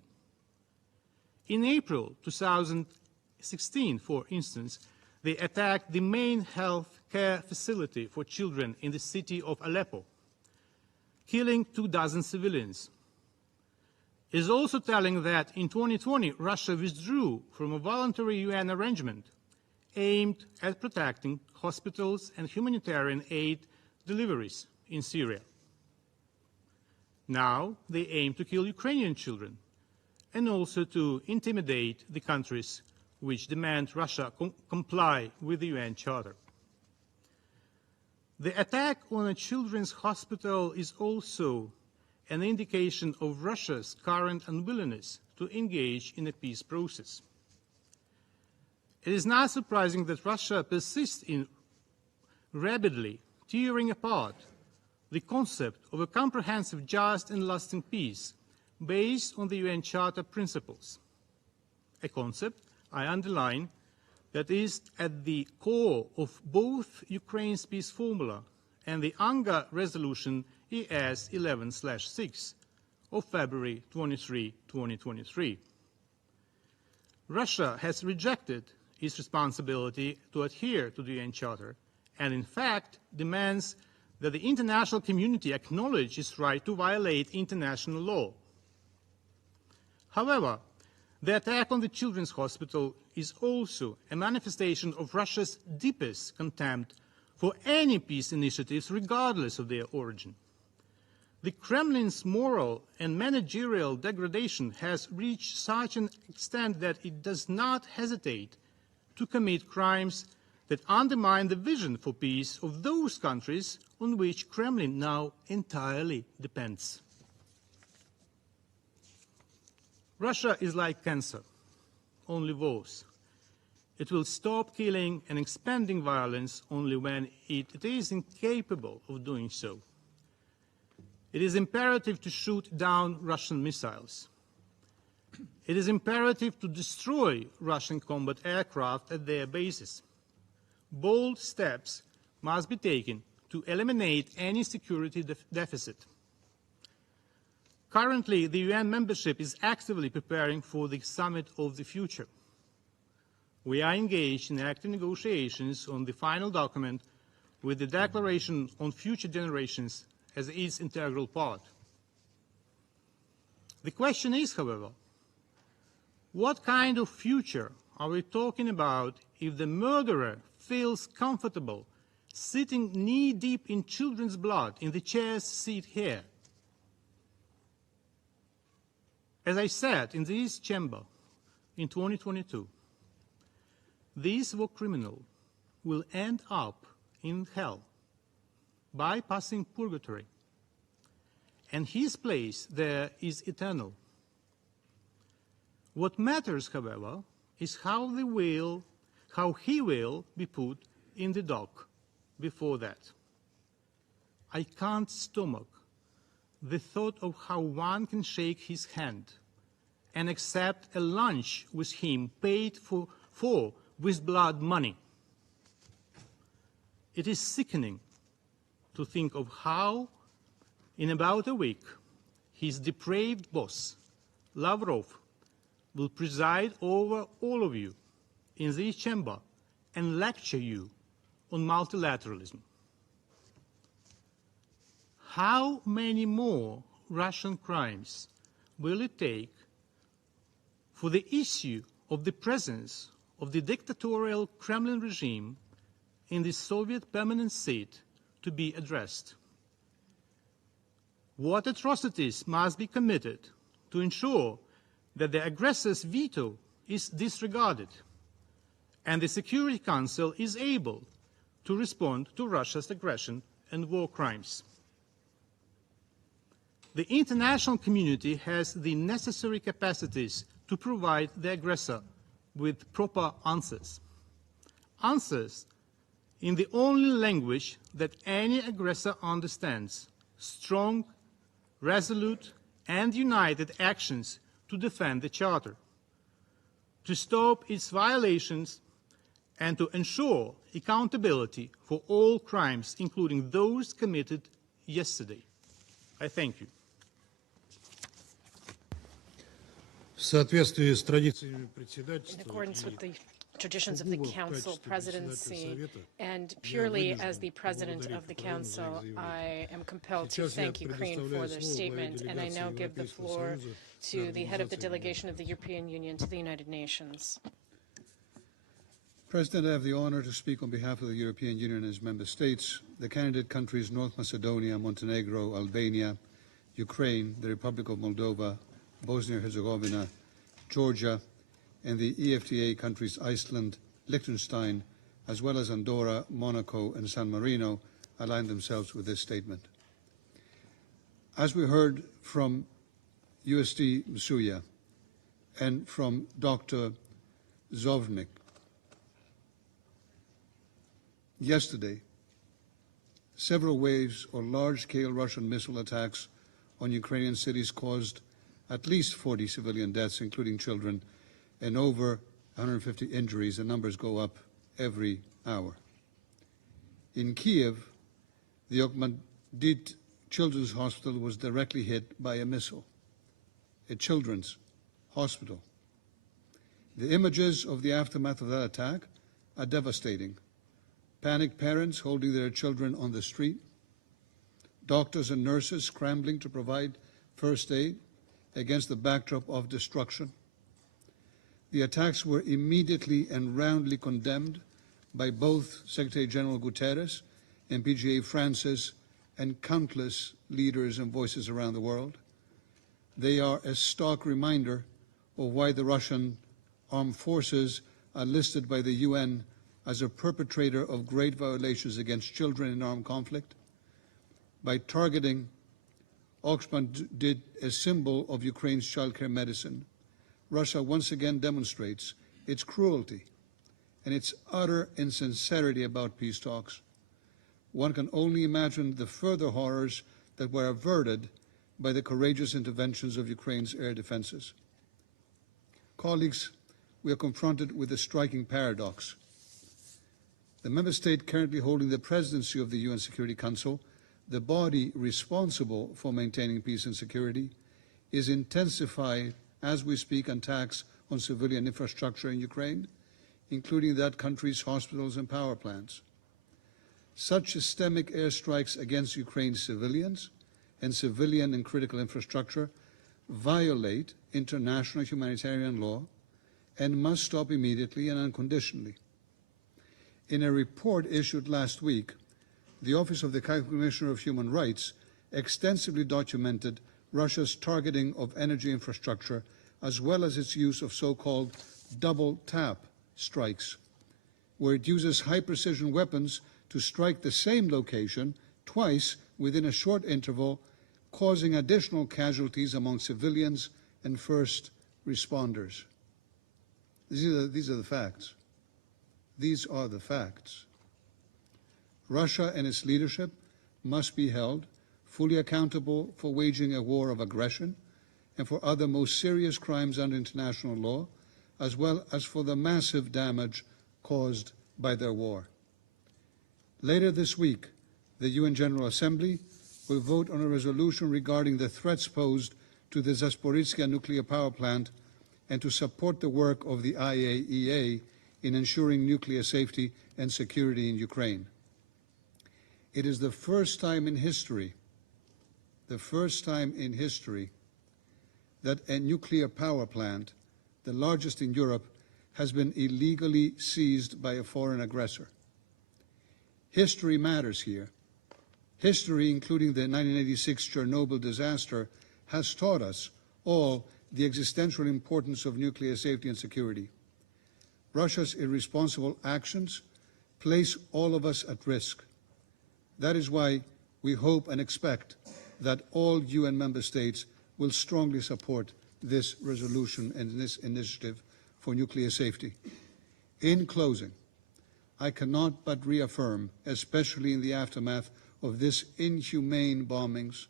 In April 2016, for instance, they attacked the main health care facility for children in the city of Aleppo, killing 24 civilians. It is also telling that in 2020, Russia withdrew from a voluntary UN arrangement aimed at protecting hospitals and humanitarian aid deliveries in Syria. Now they aim to kill Ukrainian children and also to intimidate the countries which demand Russia comply with the UN Charter. The attack on a children's hospital is also an indication of Russia's current unwillingness to engage in a peace process. It is not surprising that Russia persists in rapidly tearing apart the concept of a comprehensive, just and lasting peace based on the UN Charter principles, a concept, I underline, that is at the core of both Ukraine's peace formula and the UNGA resolution ES 11/6 of February 23, 2023. Russia has rejected its responsibility to adhere to the UN Charter and, in fact, demands that the international community acknowledge its right to violate international law. However, the attack on the children's hospital is also a manifestation of Russia's deepest contempt for any peace initiatives, regardless of their origin. The Kremlin's moral and managerial degradation has reached such an extent that it does not hesitate to commit crimes that undermine the vision for peace of those countries on which Kremlin now entirely depends. Russia is like cancer, only worse. It will stop killing and expanding violence only when it is incapable of doing so. It is imperative to shoot down Russian missiles. It is imperative to destroy Russian combat aircraft at their bases. Bold steps must be taken to eliminate any security deficit. Currently, the UN membership is actively preparing for the summit of the future. We are engaged in active negotiations on the final document with the Declaration on Future Generations as its integral part. The question is, however, what kind of future are we talking about if the murderer feels comfortable sitting knee-deep in children's blood in the chair's seat here? As I said in this chamber in 2022, this war criminal will end up in hell, bypassing purgatory, and his place there is eternal. What matters, however, is how he will be put in the dock before that. I can't stomach the thought of how one can shake his hand and accept a lunch with him paid for with blood money. It is sickening to think of how, in about a week, his depraved boss, Lavrov, will preside over all of you in this chamber and lecture you on multilateralism. How many more Russian crimes will it take for the issue of the presence of the dictatorial Kremlin regime in the Soviet permanent seat to be addressed? What atrocities must be committed to ensure that the aggressor's veto is disregarded and the Security Council is able to respond to Russia's aggression and war crimes? The international community has the necessary capacities to provide the aggressor with proper answers. Answers in the only language that any aggressor understands: strong, resolute, and united actions to defend the Charter, to stop its violations, and to ensure accountability for all crimes, including those committed yesterday. I thank you. В соответствии с традициями председательства In accordance with the traditions of the сугубо в Council качестве presidency председателя Совета and я purely as the вынужден President поблагодарить of the Украину за их Council, заявление. I am compelled to Сейчас я thank Ukraine for предоставляю their слово главе statement, and I делегации now give the Европейского floor Союза to the head of the Организации delegation of Объединенных the European Union to the United Nations. President, I have the honor to speak on behalf of the European Union and its member states, the candidate countries North Macedonia, Montenegro, Albania, Ukraine, the Republic of Moldova, Bosnia-Herzegovina, Georgia, and the EFTA countries Iceland, Liechtenstein, as well as Andorra, Monaco, and San Marino, align themselves with this statement. As we heard from USD Msuya and from Dr. Zovnik yesterday, several waves of large-scale Russian missile attacks on Ukrainian cities caused at least 40 civilian deaths, including children, and over 150 injuries. The numbers go up every hour. In Kiev, the Okhmadit Children's Hospital was directly hit by a missile, a children's hospital. The images of the aftermath of that attack are devastating. Panicked parents holding their children on the street, doctors and nurses scrambling to provide first aid against the backdrop of destruction. The attacks were immediately and roundly condemned by both Secretary General Guterres and PGA Francis and countless leaders and voices around the world. They are a stark reminder of why the Russian armed forces are listed by the UN as a perpetrator of great violations against children in armed conflict. By targeting Okhmadit, a symbol of Ukraine's childcare medicine, Russia once again demonstrates its cruelty and its utter insincerity about peace talks. One can only imagine the further horrors that were averted by the courageous interventions of Ukraine's air defenses. Colleagues, we are confronted with a striking paradox. The member state currently holding the presidency of the UN Security Council, the body responsible for maintaining peace and security, is intensifying, as we speak, attacks on civilian infrastructure in Ukraine, including that country's hospitals and power plants. Such systemic airstrikes against Ukraine's civilians and civilian and critical infrastructure violate international humanitarian law and must stop immediately and unconditionally. In a report issued last week, the Office of the High Commissioner of Human Rights extensively documented Russia's targeting of energy infrastructure, as well as its use of so-called double-tap strikes, where it uses high-precision weapons to strike the same location twice within a short interval, causing additional casualties among civilians and first responders. These are the facts. These are the facts. Russia and its leadership must be held fully accountable for waging a war of aggression and for other most serious crimes under international law, as well as for the massive damage caused by their war. Later this week, the UN General Assembly will vote on a resolution regarding the threats posed to the Zaporizhzhia nuclear power plant and to support the work of the IAEA in ensuring nuclear safety and security in Ukraine. It is the first time in history, that a nuclear power plant, the largest in Europe, has been illegally seized by a foreign aggressor. History matters here. History, including the 1986 Chernobyl disaster, has taught us all the existential importance of nuclear safety and security. Russia's irresponsible actions place all of us at risk. That is why we hope and expect that all UN member states will strongly support this resolution and this initiative for nuclear safety. In closing, I cannot but reaffirm, especially in the aftermath of this inhumane bombings,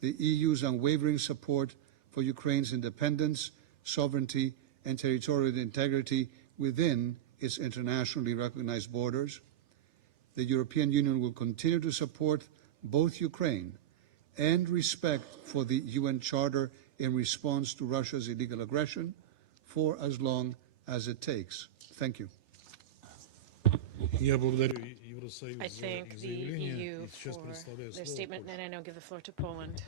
the EU's unwavering support for Ukraine's independence, sovereignty, and territorial integrity within its internationally recognized borders. The European Union will continue to support both Ukraine and respect for the UN Charter in response to Russia's illegal aggression for as long as it takes. Thank you. I thank the EU for their statement, and I now give the floor to Poland.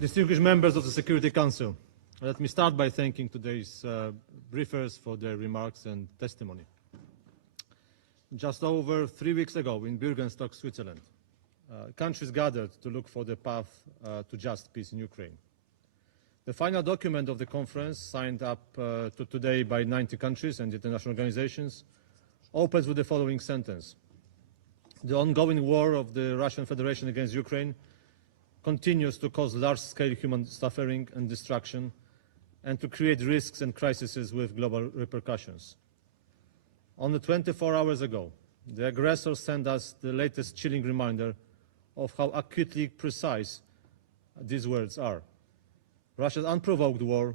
Distinguished members of the Security Council, let me start by thanking today's briefers for their remarks and testimony. Just over 3 weeks ago in Bürgenstock, Switzerland, countries gathered to look for the path to just peace in Ukraine. The final document of the conference, signed up to today by 90 countries and international organizations, opens with the following sentence: the ongoing war of the Russian Federation against Ukraine continues to cause large-scale human suffering and destruction and to create risks and crises with global repercussions. Only 24 hours ago, the aggressor sent us the latest chilling reminder of how acutely precise these words are. Russia's unprovoked war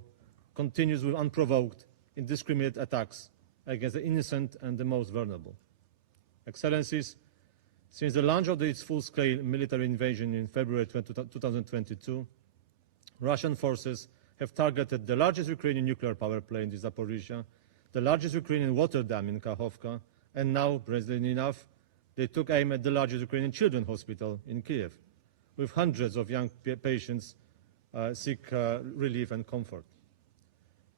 continues with unprovoked, indiscriminate attacks against the innocent and the most vulnerable. Excellencies, since the launch of its full-scale military invasion in February 2022, Russian forces have targeted the largest Ukrainian nuclear power plant in Zaporizhia, the largest Ukrainian water dam in Kakhovka, and now, brazenly enough, they took aim at the largest Ukrainian children's hospital in Kiev, with hundreds of young patients seek relief and comfort.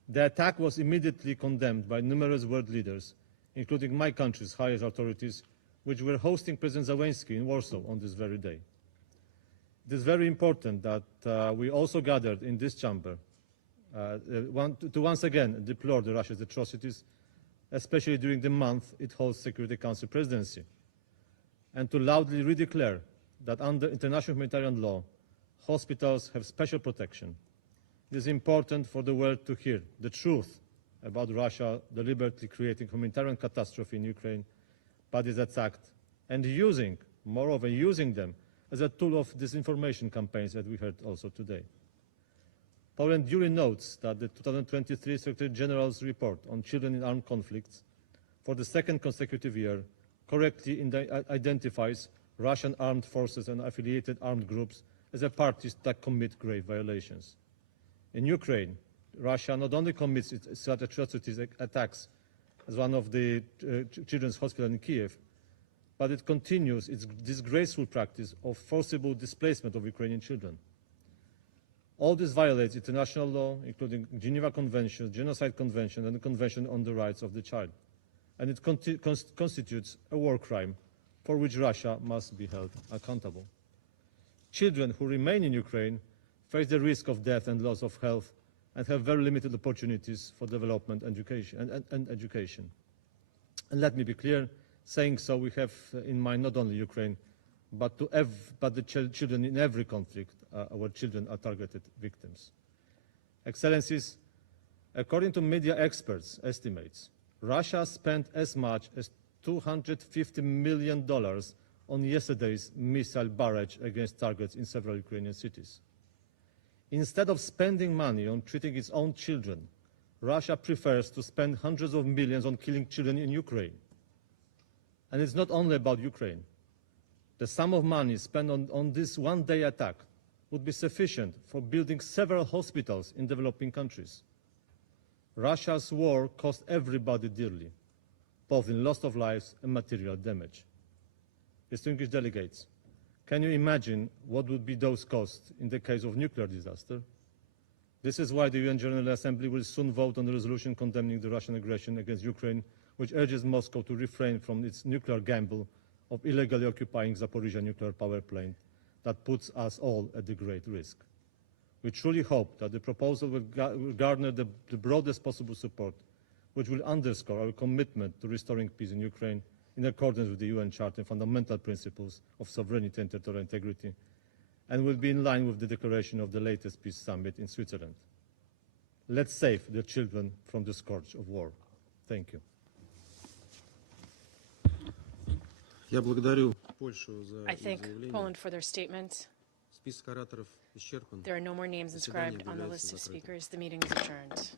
The attack was immediately condemned by numerous world leaders, including my country's highest authorities, which were hosting President Zelensky in Warsaw on this very day. It is very important that we also gathered in this chamber to once again deplore the Russia's atrocities, especially during the month it holds Security Council presidency, and to loudly redeclare that under international humanitarian law, hospitals have special protection. It is important for the world to hear the truth about Russia deliberately creating humanitarian catastrophe in Ukraine, but is attacked and moreover using them as a tool of disinformation campaigns that we heard also today. Poland duly notes that the 2023 Secretary General's report on children in armed conflicts for the second consecutive year correctly identifies Russian armed forces and affiliated armed groups as parties that commit grave violations. In Ukraine, Russia not only commits such atrocities attacks as one of the children's hospitals in Kiev, but it continues its disgraceful practice of forcible displacement of Ukrainian children. All this violates international law, including Geneva Convention, Genocide Convention, and the Convention on the Rights of the Child. And it constitutes a war crime for which Russia must be held accountable. Children who remain in Ukraine face the risk of death and loss of health and have very limited opportunities for development and education. And let me be clear, saying so, we have in mind not only Ukraine, but the children in every conflict where children are targeted victims. Excellencies, according to media experts' estimates, Russia spent as much as $250 million on yesterday's missile barrage against targets in several Ukrainian cities. Instead of spending money on treating its own children, Russia prefers to spend hundreds of millions on killing children in Ukraine. And it's not only about Ukraine. The sum of money spent on this one-day attack would be sufficient for building several hospitals in developing countries. Russia's war cost everybody dearly, both in loss of lives and material damage. Distinguished delegates, can you imagine what would be those costs in the case of nuclear disaster? This is why the UN General Assembly will soon vote on the resolution condemning the Russian aggression against Ukraine, which urges Moscow to refrain from its nuclear gamble of illegally occupying Zaporizhia nuclear power plant that puts us all at a great risk. We truly hope that the proposal will garner the broadest possible support, which will underscore our commitment to restoring peace in Ukraine in accordance with the UN Charter and fundamental principles of sovereignty and territorial integrity, and will be in line with the declaration of the latest peace summit in Switzerland. Let's save the children from the scourge of war. Thank you. I thank Poland for their statement. There are no more names inscribed on the list of speakers. The meeting is adjourned.